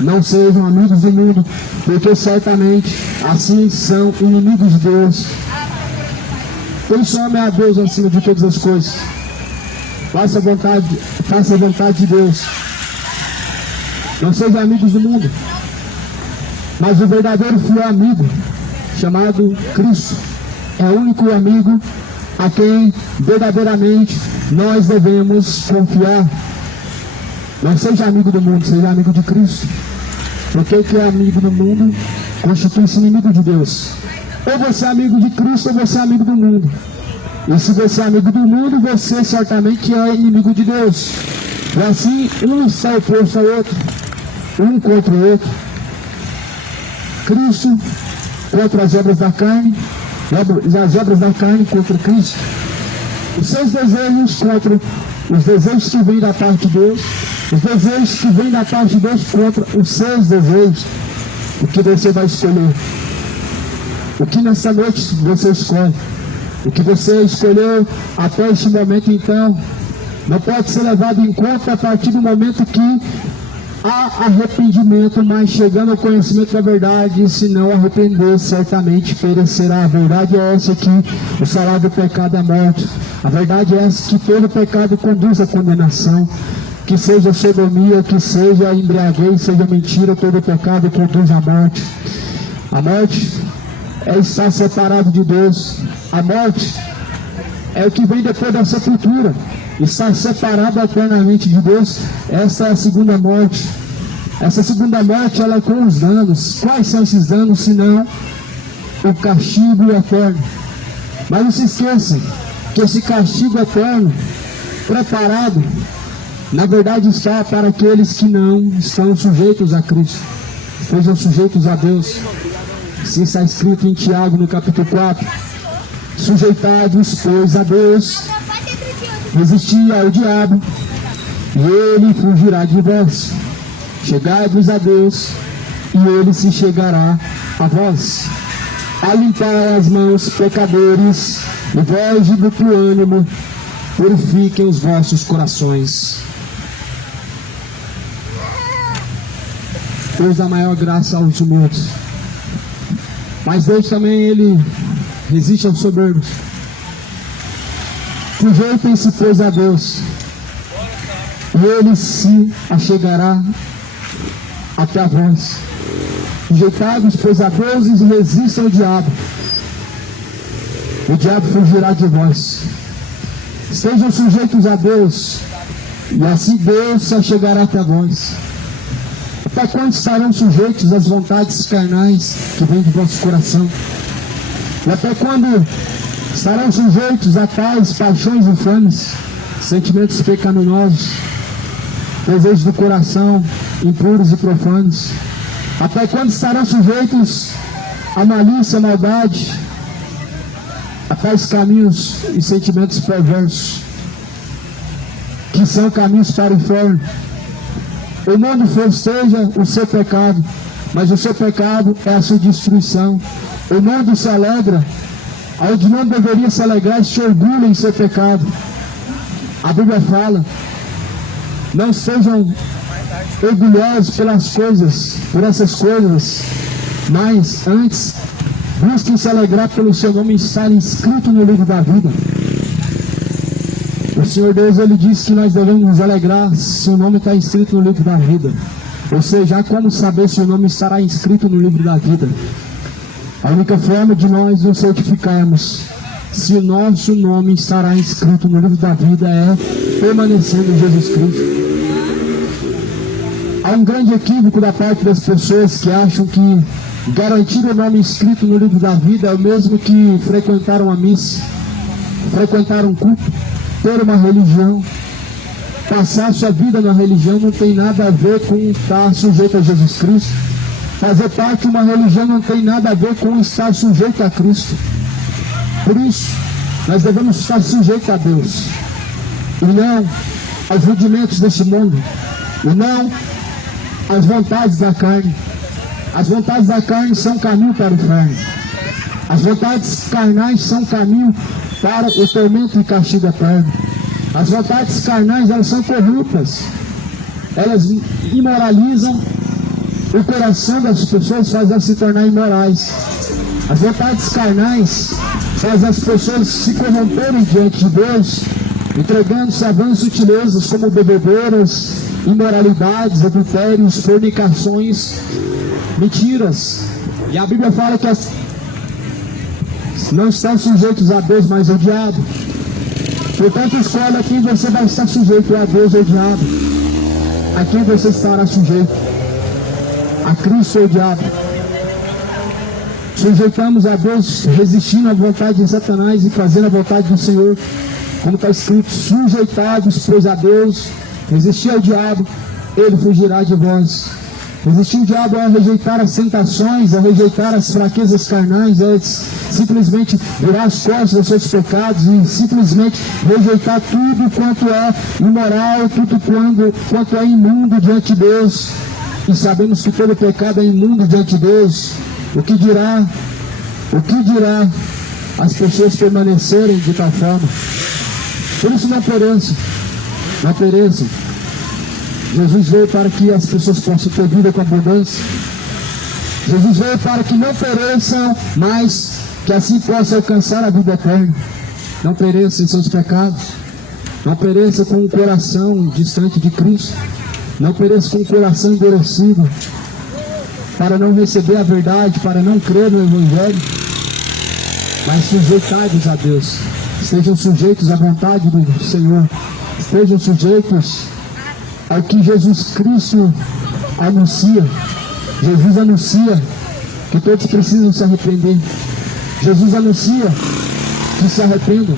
não sejam amigos do mundo, porque certamente assim são inimigos de Deus. Por isso ame a Deus acima de todas as coisas. Faça a vontade de Deus. Não sejam amigos do mundo, mas o verdadeiro fiel amigo, chamado Cristo, é o único amigo a quem verdadeiramente nós devemos confiar. Não seja amigo do mundo, seja amigo de Cristo. Porque que é amigo do mundo constitui-se inimigo de Deus. Ou você é amigo de Cristo ou você é amigo do mundo. E se você é amigo do mundo, você certamente é inimigo de Deus. E assim, um está oposto ao outro, um contra o outro. Cristo contra as obras da carne, e as obras da carne contra Cristo. Os seus desejos contra os desejos que vêm da parte de Deus, os desejos que vêm da parte de Deus contra os seus desejos. O que você vai escolher? O que nessa noite você escolhe? O que você escolheu até este momento, então, não pode ser levado em conta a partir do momento que há arrependimento, mas chegando ao conhecimento da verdade, se não arrepender, certamente perecerá. A verdade é essa que o salário do pecado é a morte. A verdade é essa que todo pecado conduz à condenação. Que seja sodomia, que seja embriaguez, seja mentira, todo pecado conduz à morte. A morte é estar separado de Deus. A morte é o que vem depois da sepultura. Estar separado eternamente de Deus. Essa é a segunda morte. Essa segunda morte, ela é com os danos. Quais são esses danos, senão o castigo eterno? Mas não se esqueçam que esse castigo eterno preparado, na verdade, está para aqueles que não estão sujeitos a Cristo, sejam sujeitos a Deus. Assim está escrito em Tiago, no capítulo 4: sujeitados, pois, a Deus, resisti ao diabo, e ele fugirá de vós. Chegai-vos a Deus, e ele se chegará a vós. Alimpai as mãos, pecadores, e vós de duplo ânimo, purifiquem os vossos corações. Deus dá maior graça aos humildes, mas Deus também, Ele resiste aos soberbos. Sujeitem-se, pois, a Deus, e Ele se achegará até a vós. Sujeitados, pois, a Deus, e resistam ao diabo, o diabo fugirá de vós. Sejam sujeitos a Deus, e assim Deus se achegará até vós. Até quando estarão sujeitos às vontades carnais que vêm do vosso coração? E até quando estarão sujeitos a tais paixões infames, sentimentos pecaminosos, desejos do coração, impuros e profanos? Até quando estarão sujeitos a malícia, a maldade, a tais caminhos e sentimentos perversos, que são caminhos para o inferno? O mundo festeja o seu pecado, mas o seu pecado é a sua destruição. O mundo se alegra, onde não deveria se alegrar, se orgulha em seu pecado. A Bíblia fala: não sejam orgulhosos pelas coisas, por essas coisas, mas antes Busquem se alegrar pelo seu nome estar inscrito no livro da vida. O Senhor Deus, Ele disse que nós devemos nos alegrar se o nome está inscrito no livro da vida. Ou seja, há como saber se o nome estará inscrito no livro da vida? A única forma de nós nos certificarmos se o nosso nome estará inscrito no livro da vida é permanecendo em Jesus Cristo. Há um grande equívoco da parte das pessoas que acham que garantir o nome inscrito no livro da vida é o mesmo que frequentar uma missa, frequentar um culto, ter uma religião. Passar sua vida na religião não tem nada a ver com estar sujeito a Jesus Cristo. Fazer parte de uma religião não tem nada a ver com estar sujeito a Cristo. Por isso, nós devemos estar sujeitos a Deus, e não aos rudimentos deste mundo, e não às vontades da carne. As vontades da carne são caminho para o inferno. As vontades carnais são caminho para o tormento e castigo eterno. As vontades carnais, elas são corruptas. Elas imoralizam o coração das pessoas, fazem elas se tornar imorais. As vontades carnais fazem as pessoas se corromperem diante de Deus, entregando-se a vãs sutilezas como bebedeiras, imoralidades, adultérios, fornicações, mentiras. E a Bíblia fala que não estão sujeitos a Deus, mas ao diabo. Portanto, escolhe a quem você vai estar sujeito, a Deus ou ao diabo. A quem você estará sujeito? A Cristo ou ao diabo? Sujeitamos a Deus resistindo à vontade de Satanás e fazendo a vontade do Senhor. Como está escrito, sujeitados, pois, a Deus, resistir ao diabo, ele fugirá de vós. Resistir ao diabo é rejeitar as tentações, é rejeitar as fraquezas carnais, é simplesmente virar as costas aos seus pecados e simplesmente rejeitar tudo quanto é imoral, tudo quanto é imundo diante de Deus. E sabemos que todo pecado é imundo diante de Deus. O que dirá as pessoas permanecerem de tal forma? Por isso não pereçam, não pereçam. Jesus veio para que as pessoas possam ter vida com abundância. Jesus veio para que não pereçam, mas que assim possam alcançar a vida eterna. Não pereçam em seus pecados. Não pereça com o coração distante de Cristo. Não pereça com o coração endurecido, para não receber a verdade, para não crer no Evangelho. Mas sujeitados a Deus. Estejam sujeitos à vontade do Senhor. Estejam sujeitos ao que Jesus Cristo anuncia. Jesus anuncia que todos precisam se arrepender. Jesus anuncia que se arrependam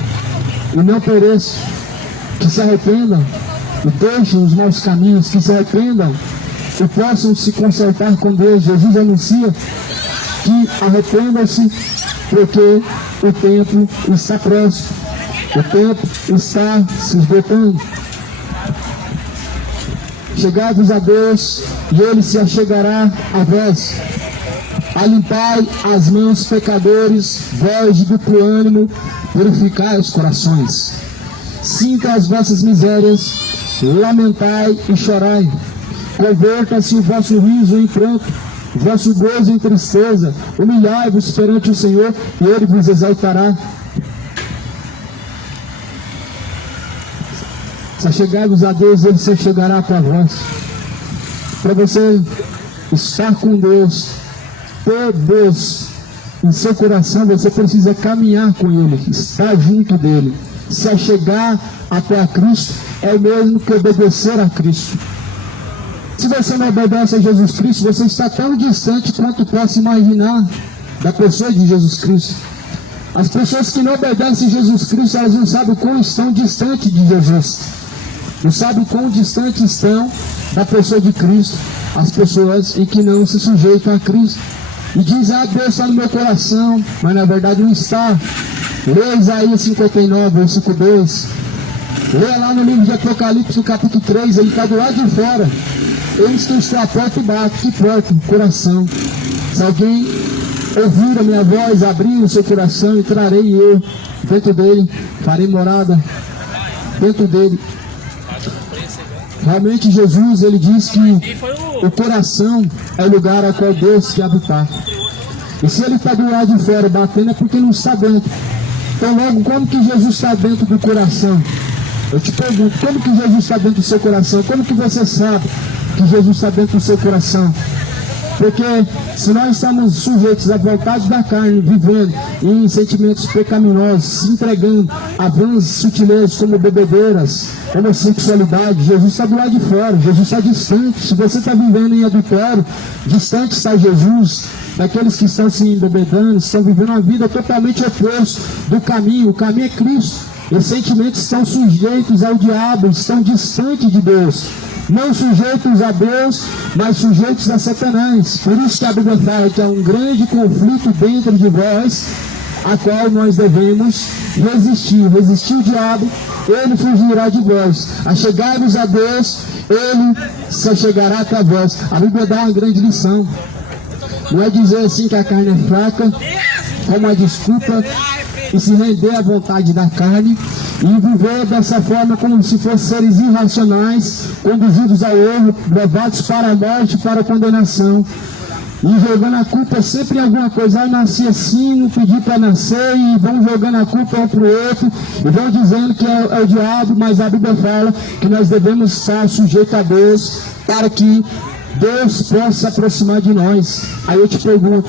e não pereçam. Que se arrependam e deixem os maus caminhos. Que se arrependam e possam se consertar com Deus. Jesus anuncia que arrependam-se porque o tempo está próximo. O tempo está se esgotando. Chegados a Deus, e Ele se achegará a vós. Alimpai as mãos, pecadores, vós de duplo ânimo, purificai os corações. Sinta as vossas misérias, lamentai e chorai. Converta-se o vosso riso em pranto, o vosso gozo em tristeza. Humilhai-vos perante o Senhor, e Ele vos exaltará. Se chegados a Deus, Ele se chegará para vós. Para você estar com Deus, ter Deus em seu coração, você precisa caminhar com Ele, estar junto dEle. Se chegar até a Cristo é o mesmo que obedecer a Cristo. Se você não obedece a Jesus Cristo, você está tão distante quanto possa imaginar da pessoa de Jesus Cristo. As pessoas que não obedecem a Jesus Cristo, elas não sabem o quão estão distantes de Jesus. Não sabem quão distantes estão da pessoa de Cristo as pessoas em que não se sujeitam a Cristo. E diz, Deus está no meu coração, mas na verdade não está. Leia Isaías 59, versículo 2. Leia lá no livro de Apocalipse, no capítulo 3, ele está do lado de fora. Eis que eu estou à porta e bato. Que porta? Coração. Se alguém ouvir a minha voz, abrir o seu coração, entrarei eu dentro dele, farei morada dentro dele. Realmente Jesus, ele diz que o coração é o lugar ao qual Deus quer habitar. E se ele está do lado de fora batendo, é porque não está dentro. Então logo, como que Jesus está dentro do coração? Eu te pergunto, como que Jesus está dentro do seu coração? Como que você sabe que Jesus está dentro do seu coração? Porque se nós estamos sujeitos à vontade da carne, vivendo em sentimentos pecaminosos, se entregando a vãs sutilezas como bebedeiras, homossexualidade, Jesus está do lado de fora, Jesus está distante. Se você está vivendo em adultério, distante está Jesus. Daqueles que estão se embebedando, estão vivendo uma vida totalmente oposta do caminho. O caminho é Cristo. E os sentimentos estão sujeitos ao diabo, estão distantes de Deus. Não sujeitos a Deus, mas sujeitos a Satanás. Por isso que a Bíblia fala que há um grande conflito dentro de vós, a qual nós devemos resistir. Resistir o diabo, ele fugirá de vós. Achegai-vos a Deus, ele se chegará até vós. A Bíblia dá uma grande lição. Não é dizer assim que a carne é fraca, como uma desculpa, e se render à vontade da carne, e viver dessa forma como se fossem seres irracionais, conduzidos ao erro, levados para a morte, para a condenação, e jogando a culpa sempre em alguma coisa. Eu nasci assim, não pedi para nascer, e vão jogando a culpa um para o outro, e vão dizendo que é o diabo, mas a Bíblia fala que nós devemos estar sujeitos a Deus, para que Deus possa se aproximar de nós. Aí eu te pergunto,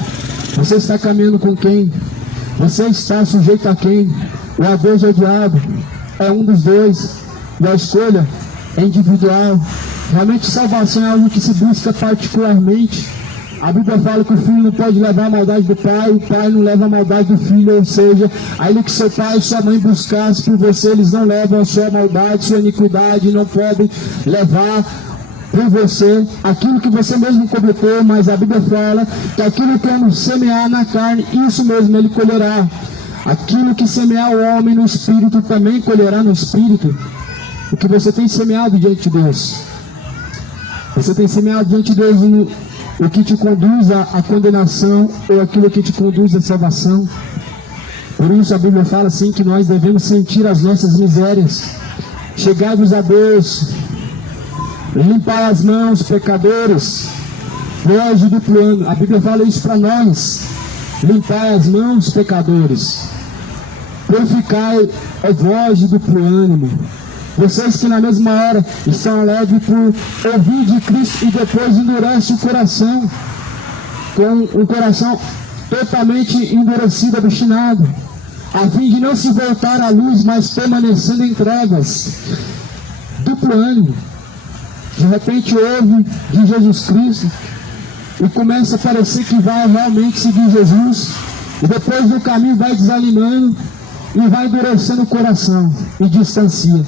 você está caminhando com quem? Você está sujeito a quem? Ou a Deus ou ao diabo? É um dos dois. E a escolha é individual. Realmente salvação é algo que se busca particularmente. A Bíblia fala que o filho não pode levar a maldade do pai, o pai não leva a maldade do filho, ou seja, ainda que seu pai e sua mãe buscassem por você, eles não levam a sua maldade, sua iniquidade, não podem levar por você aquilo que você mesmo cometeu, mas a Bíblia fala que aquilo que eu semear na carne, isso mesmo ele colherá. Aquilo que semear o homem no espírito, também colherá no espírito. O que você tem semeado diante de Deus? Você tem semeado diante de Deus o que te conduz à condenação, ou aquilo que te conduz à salvação? Por isso a Bíblia fala assim que nós devemos sentir as nossas misérias. Chegai-vos a Deus, limpar as mãos, pecadores, vós de duplo ânimo. A Bíblia fala isso para nós. Limpar as mãos, pecadores. Purificai, ó vós de duplo ânimo. Vocês que na mesma hora estão alegres por ouvir de Cristo e depois endurece o coração, com o coração totalmente endurecido, obstinado, a fim de não se voltar à luz, mas permanecendo em trevas. Duplo ânimo. De repente ouve de Jesus Cristo e começa a parecer que vai realmente seguir Jesus, e depois no caminho vai desanimando e vai endurecendo o coração e distancia,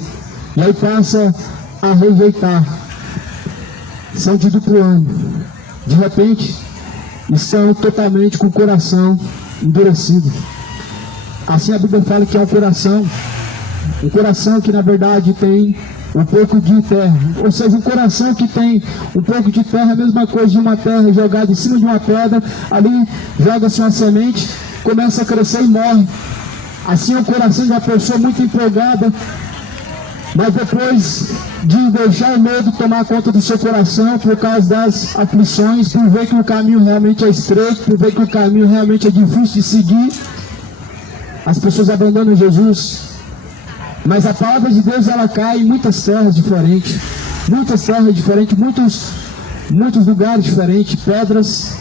e aí passa a rejeitar. São de duplo ânimo. De repente estão totalmente com o coração endurecido. Assim a Bíblia fala que é um coração que na verdade tem um pouco de terra, ou seja, um coração que tem um pouco de terra, a mesma coisa de uma terra jogada em cima de uma pedra, ali joga-se uma semente, começa a crescer e morre. Assim é o coração de uma pessoa muito empolgada, mas depois de deixar o medo tomar conta do seu coração, por causa das aflições, por ver que o caminho realmente é estreito, por ver que o caminho realmente é difícil de seguir, as pessoas abandonam Jesus. Mas a palavra de Deus, ela cai em muitas terras diferentes, muitos lugares diferentes, pedras,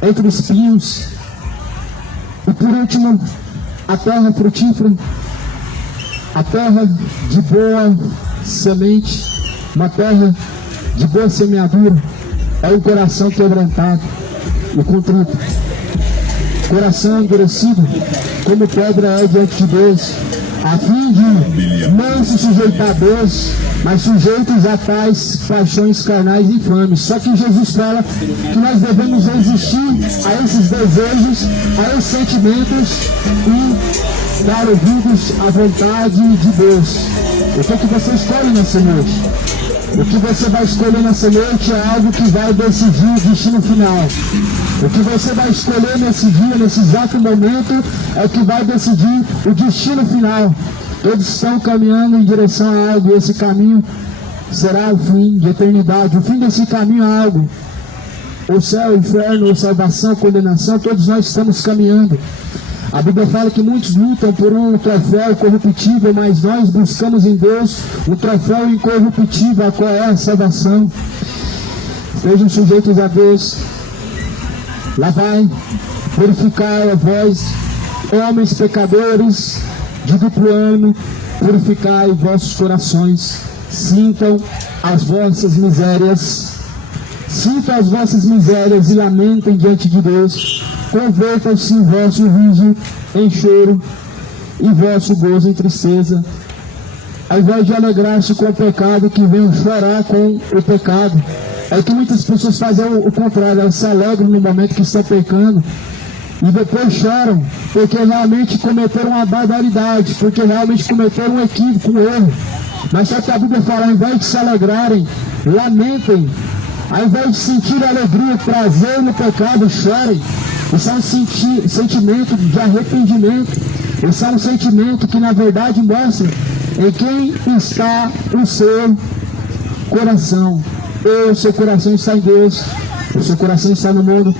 entre espinhos, e por último, a terra frutífera, a terra de boa semente, uma terra de boa semeadura, é o coração quebrantado e contrito, coração endurecido, como pedra é diante de Deus, a fim de não se sujeitar a Deus, mas sujeitos a tais paixões carnais e infames. Só que Jesus fala que nós devemos resistir a esses desejos, a esses sentimentos e dar ouvidos à vontade de Deus. O que você escolhe nessa noite? O que você vai escolher nessa noite é algo que vai decidir o destino final. O que você vai escolher nesse dia, nesse exato momento, é o que vai decidir o destino final. Todos estão caminhando em direção a algo, e esse caminho será o fim de eternidade. O fim desse caminho é algo ou céu, inferno, ou salvação, condenação, todos nós estamos caminhando. A Bíblia fala que muitos lutam por um troféu corruptível, mas nós buscamos em Deus o troféu incorruptível, a qual é a salvação. Sejam sujeitos a Deus. Lá vai purificar a vós, homens pecadores de duplo ânimo, purificai vossos corações. Sintam as vossas misérias. Sintam as vossas misérias e lamentem diante de Deus. Convertam-se o vosso riso em choro e vosso gozo em tristeza. Ao invés de alegrar-se com o pecado, que venham chorar com o pecado. É que muitas pessoas fazem o contrário, elas se alegram no momento que estão pecando e depois choram, porque realmente cometeram uma barbaridade, porque realmente cometeram um equívoco, um erro. Mas só que a Bíblia fala, ao invés de se alegrarem, lamentem. Ao invés de sentir alegria, prazer no pecado, chorem. Isso é um sentimento de arrependimento. Isso é um sentimento que na verdade mostra em quem está o seu coração. Ou o seu coração está em Deus, o seu coração está no mundo.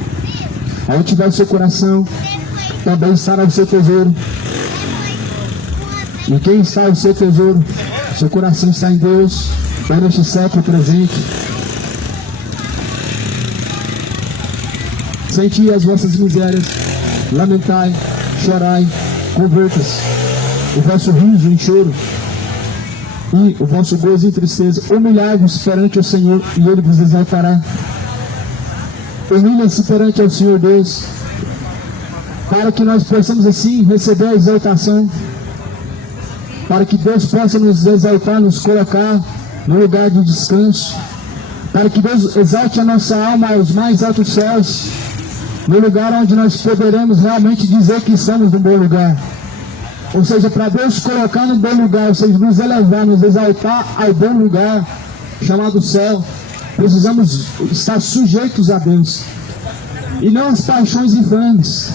Onde tiver o seu coração, também estará o seu tesouro. E quem está o seu tesouro? O seu coração está em Deus, ou neste século presente. Senti as vossas misérias, lamentai, chorai, converta-se. O vosso riso em choro e o vosso gozo em tristeza. Humilhai-vos perante o Senhor e Ele vos exaltará. Humilhem-se perante o Senhor Deus, para que nós possamos assim receber a exaltação, para que Deus possa nos exaltar, nos colocar no lugar de descanso, para que Deus exalte a nossa alma aos mais altos céus, no lugar onde nós poderemos realmente dizer que estamos no bom lugar. Ou seja, para Deus colocar no bom lugar, ou seja, nos elevar, nos exaltar ao bom lugar, chamado céu, precisamos estar sujeitos a Deus, e não às paixões infames.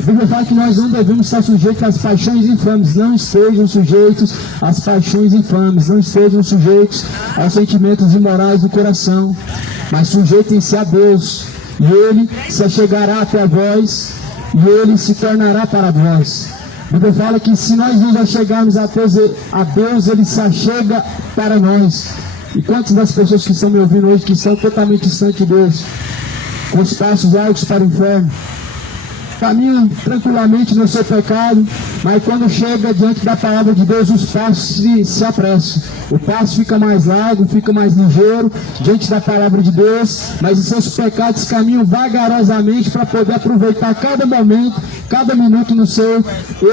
A Bíblia fala que nós não devemos estar sujeitos às paixões infames. Não estejam sujeitos às paixões infames, não estejam sujeitos aos sentimentos imorais do coração, mas sujeitem-se a Deus, e Ele se chegará até vós, e Ele se tornará para vós. A Bíblia fala que se nós nos achegarmos a Deus, Ele se achega para nós. E quantas das pessoas que estão me ouvindo hoje, que estão totalmente distantes de Deus, com os passos largos para o inferno, caminham tranquilamente no seu pecado, mas quando chega diante da palavra de Deus, os passos se apressam. O passo fica mais largo, fica mais ligeiro diante da palavra de Deus, mas os seus pecados caminham vagarosamente para poder aproveitar cada momento, cada minuto no seu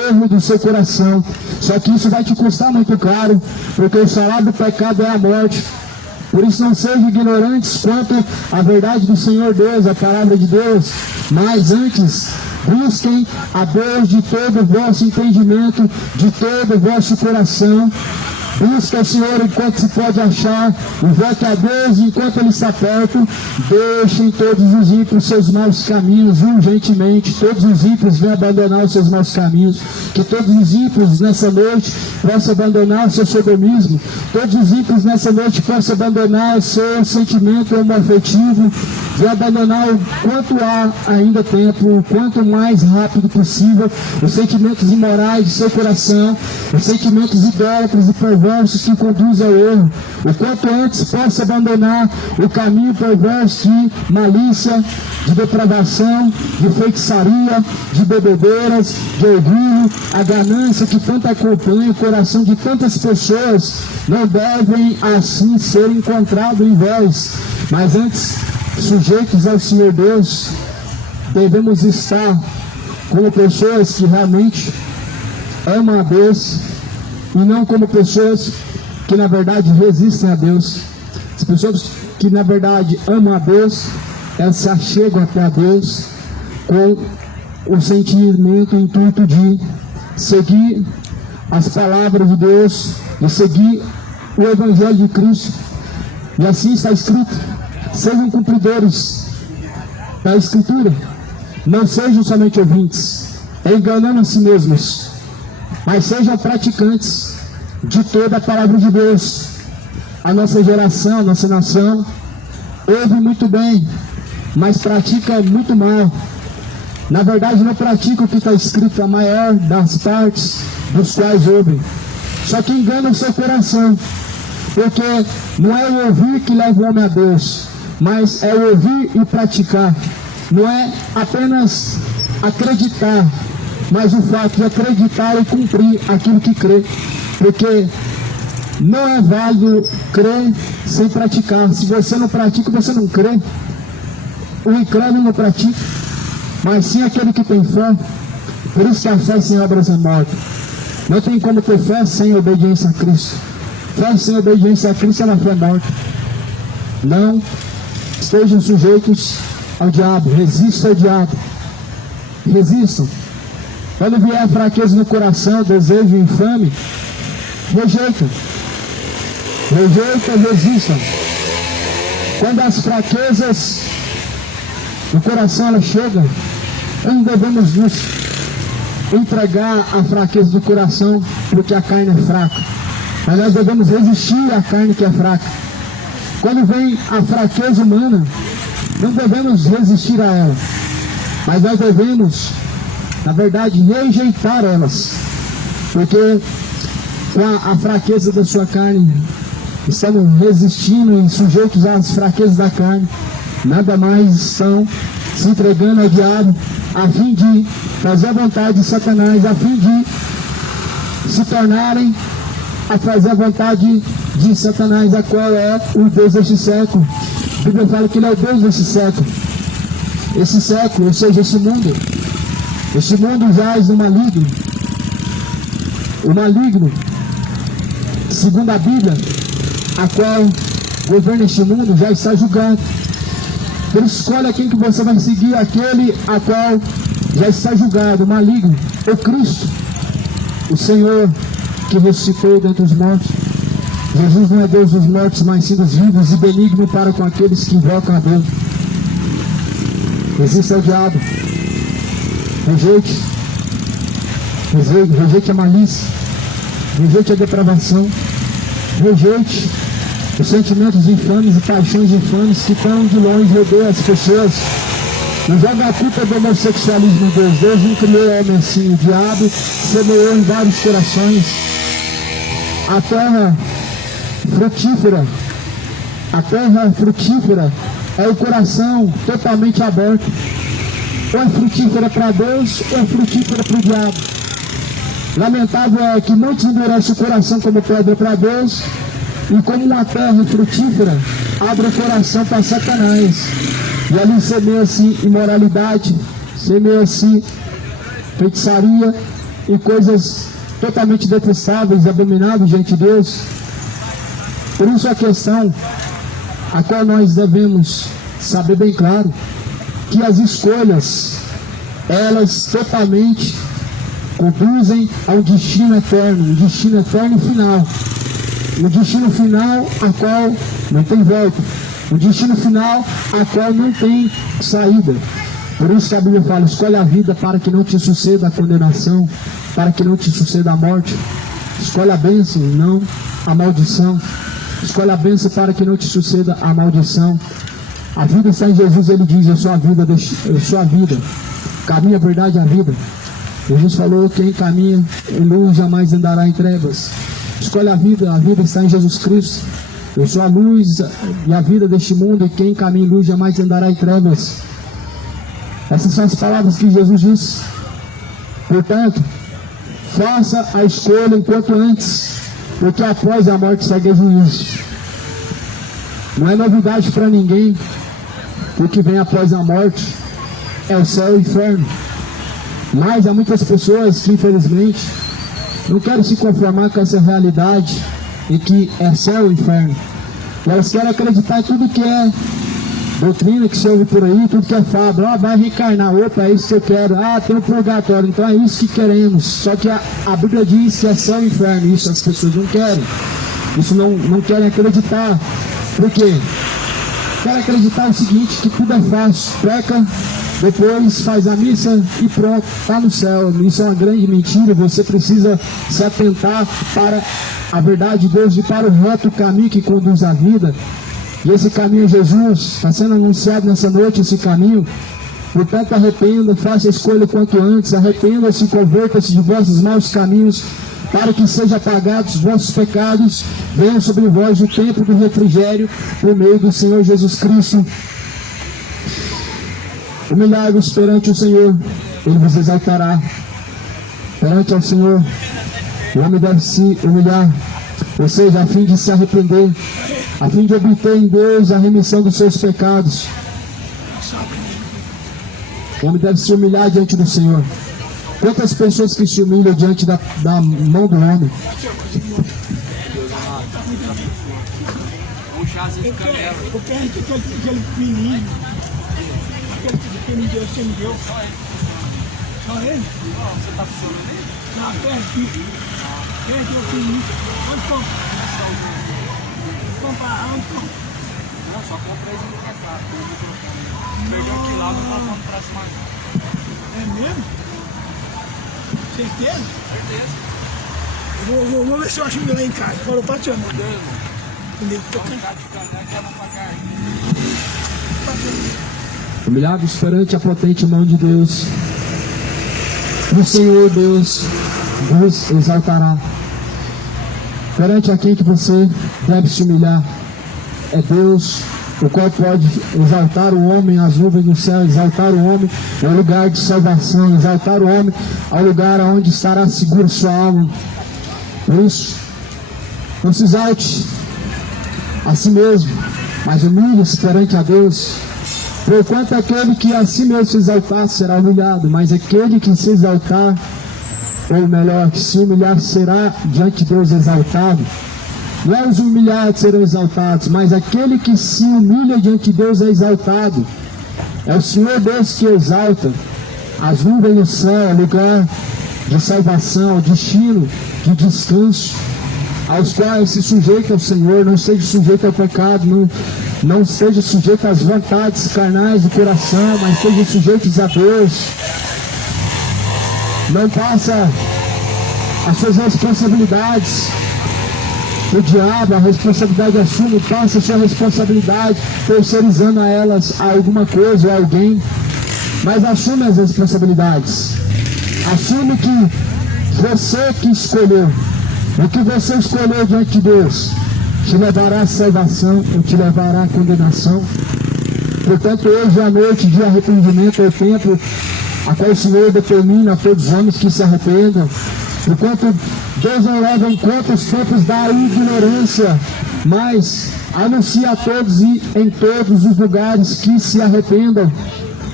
erro do seu coração. Só que isso vai te custar muito caro, porque o salário do pecado é a morte. Por isso não sejam ignorantes quanto à verdade do Senhor Deus, a palavra de Deus, mas antes busquem a Deus de todo o vosso entendimento, de todo o vosso coração. Busca o Senhor enquanto se pode achar, invoque a Deus enquanto Ele está perto. Deixem todos os ímpios seus maus caminhos urgentemente. Todos os ímpios venham abandonar os seus maus caminhos. Que todos os ímpios nessa noite possam abandonar o seu sodomismo. Todos os ímpios nessa noite possam abandonar o seu sentimento homoafetivo. E abandonar o quanto há ainda tempo, o quanto mais rápido possível, os sentimentos imorais de seu coração, os sentimentos idólatras e perversos que conduzem ao erro. O quanto antes possa abandonar o caminho perverso de malícia, de depravação, de feitiçaria, de bebedeiras, de orgulho, a ganância que tanto acompanha o coração de tantas pessoas, não devem assim ser encontrados em vós, mas antes, sujeitos ao Senhor Deus, devemos estar como pessoas que realmente amam a Deus, e não como pessoas que na verdade resistem a Deus. As pessoas que na verdade amam a Deus, elas se achegam até a Deus com o sentimento, o intuito de seguir as palavras de Deus, de seguir o Evangelho de Cristo. E assim está escrito: sejam cumpridores da Escritura, não sejam somente ouvintes, enganando a si mesmos, mas sejam praticantes de toda a palavra de Deus. A nossa geração, a nossa nação ouve muito bem mas pratica muito mal. Na verdade, não pratica o que está escrito, a maior das partes dos quais ouvem. Só que engana o seu coração, porque não é o ouvir que leva o homem a Deus, mas é o ouvir e praticar. Não é apenas acreditar, mas o fato de acreditar e cumprir aquilo que crê, porque não é válido crer sem praticar. Se você não pratica, você não crê. O incrédulo não pratica, mas sim aquele que tem fé. Por isso que a fé sem obras é morta. Não tem como ter fé sem obediência a Cristo. Fé sem obediência a Cristo é uma fé morta. Não estejam sujeitos ao diabo. Resistam ao diabo. Resistam. Quando vier a fraqueza no coração, desejo infame, rejeita. Rejeita, resistam. Quando as fraquezas no coração elas chegam, não devemos nos entregar à fraqueza do coração, porque a carne é fraca. Mas nós devemos resistir à carne que é fraca. Quando vem a fraqueza humana, não devemos resistir a ela, mas nós devemos, na verdade, rejeitar elas, porque com a fraqueza da sua carne, estamos resistindo e sujeitos às fraquezas da carne, nada mais estão se entregando ao diabo, a fim de fazer a vontade de Satanás, a fim de se tornarem a fazer a vontade de Satanás, a qual é o Deus deste século. A Bíblia fala que ele é o Deus deste século. Esse século, ou seja, esse mundo jaz no maligno. O maligno, segundo a Bíblia, a qual governa este mundo, já está julgado. Ele escolhe a quem que você vai seguir, aquele a qual já está julgado, o maligno, o Cristo, o Senhor que ressuscitou dentre os mortos. Jesus não é Deus dos mortos, mas sim dos vivos, e benigno para com aqueles que invocam a Deus. Resista ao diabo. Rejeite a malícia. Rejeite a depravação. Rejeite os sentimentos infames e paixões infames que estão de longe rodeiam as pessoas. Não joga a culpa do homossexualismo em Deus. Deus não criou homem assim. O diabo semeou em vários corações. A terra frutífera é o coração totalmente aberto. Ou é frutífera para Deus, ou é frutífera para o diabo. Lamentável é que muitos endurecem o coração como pedra para Deus, e como uma terra frutífera, abre o coração para Satanás. E ali semeia-se imoralidade, semeia-se feitiçaria e coisas totalmente detestáveis, abomináveis diante de Deus. Por isso a questão a qual nós devemos saber bem claro, que as escolhas, elas totalmente conduzem a um destino eterno e final. Um destino final a qual não tem volta. Um destino final a qual não tem saída. Por isso que a Bíblia fala, escolhe a vida para que não te suceda a condenação, para que não te suceda a morte. Escolhe a bênção, não a maldição. Escolhe a bênção para que não te suceda a maldição. A vida está em Jesus, ele diz, eu sou a vida. Caminho, a verdade e a vida. Jesus falou, quem caminha em luz jamais andará em trevas. Escolhe a vida está em Jesus Cristo. Eu sou a luz e a vida deste mundo, e quem caminha em luz jamais andará em trevas. Essas são as palavras que Jesus disse. Portanto, faça a escolha enquanto antes, porque após a morte segue o juízo. Não é novidade para ninguém. O que vem após a morte é o céu e o inferno. Mas há muitas pessoas que, infelizmente, não querem se conformar com essa realidade em que é céu e inferno. Elas querem acreditar em tudo que é doutrina que se ouve por aí, tudo que é fábula. Vai reencarnar, opa, é isso que eu quero. Tem um purgatório, então é isso que queremos. Só que a Bíblia diz que é céu e inferno. Isso as pessoas não querem. Isso não querem acreditar. Por quê? Querem acreditar o seguinte, que tudo é fácil. Peca, depois faz a missa e pronto, está no céu. Isso é uma grande mentira. Você precisa se atentar para a verdade de Deus e para o reto caminho que conduz à vida. E esse caminho, Jesus, está sendo anunciado nessa noite, esse caminho. Portanto, arrependa, faça a escolha quanto antes, arrependa-se e converta-se de vossos maus caminhos, para que sejam apagados os vossos pecados, venha sobre vós o tempo do refrigério, por meio do Senhor Jesus Cristo. Humilhai-vos perante o Senhor, Ele vos exaltará. Perante ao Senhor, o homem deve se humilhar, ou seja, a fim de se arrepender, a fim de obter em Deus a remissão dos seus pecados. O homem deve se humilhar diante do Senhor. Quantas pessoas que se humilham diante da mão do homem? Eu quero aquele menino, aquele Deus que me deu. Só ele? Você está funcionando nele? Não, perto. Perto do menino. Onde compra? Comprar onde compra? Não, só comprei de microfone. Perdeu aqui lá, não tá falando pra cima. É mesmo? Certeza? Certeza. Vou ver se eu acho meu lá em casa. Agora eu passo a mão. Humilhados perante a potente mão de Deus, o Senhor Deus vos exaltará. Perante a quem que você deve se humilhar é Deus, o qual pode exaltar o homem às nuvens do céu, exaltar o homem ao lugar de salvação, exaltar o homem ao lugar onde estará seguro sua alma. Por isso, não se exalte a si mesmo, mas humilhe-se perante a Deus. Porquanto aquele que a si mesmo se exaltar será humilhado, mas aquele que se exaltar, ou melhor, que se humilhar, será diante de Deus exaltado. Não é os humilhados serão exaltados, mas aquele que se humilha diante de Deus é exaltado. É o Senhor Deus que exalta. As nuvens no céu é lugar de salvação, destino, de descanso, aos quais se sujeita ao Senhor. Não seja sujeito ao pecado, não seja sujeito às vontades carnais do coração, mas seja sujeitos a Deus. Não passa as suas responsabilidades o diabo, a responsabilidade assume, passa a sua responsabilidade, terceirizando a elas a alguma coisa ou alguém, mas assume as responsabilidades. Assume que você que escolheu, o que você escolheu diante de Deus, te levará à salvação ou te levará à condenação. Portanto, hoje é a noite de arrependimento, é o tempo a qual o Senhor determina a todos os homens que se arrependam. Enquanto Deus não leva em conta os tempos da ignorância, mas anuncia a todos e em todos os lugares que se arrependam.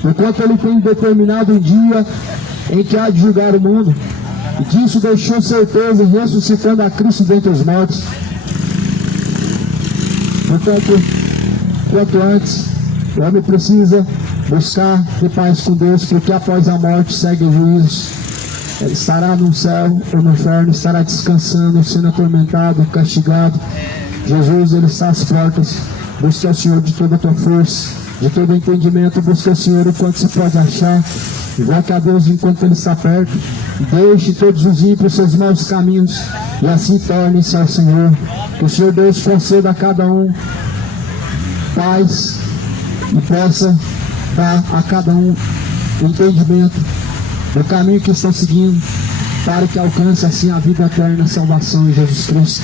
Enquanto Ele tem determinado um dia em que há de julgar o mundo, e disso deixou certeza, ressuscitando a Cristo dentre os mortos. Portanto, quanto antes, o homem precisa buscar ter paz com Deus, porque após a morte segue o juízo. Ele estará no céu ou no inferno, estará descansando, sendo atormentado, castigado. Jesus, Ele está às portas. Busque ao Senhor de toda a tua força, de todo o entendimento. Busque ao Senhor o quanto se pode achar. Invoque a Deus enquanto Ele está perto. Deixe todos os ímpios seus maus caminhos, e assim torne-se ao Senhor. Que o Senhor Deus conceda a cada um paz e possa dar a cada um entendimento do caminho que estão seguindo, para que alcance assim a vida eterna, a salvação em Jesus Cristo.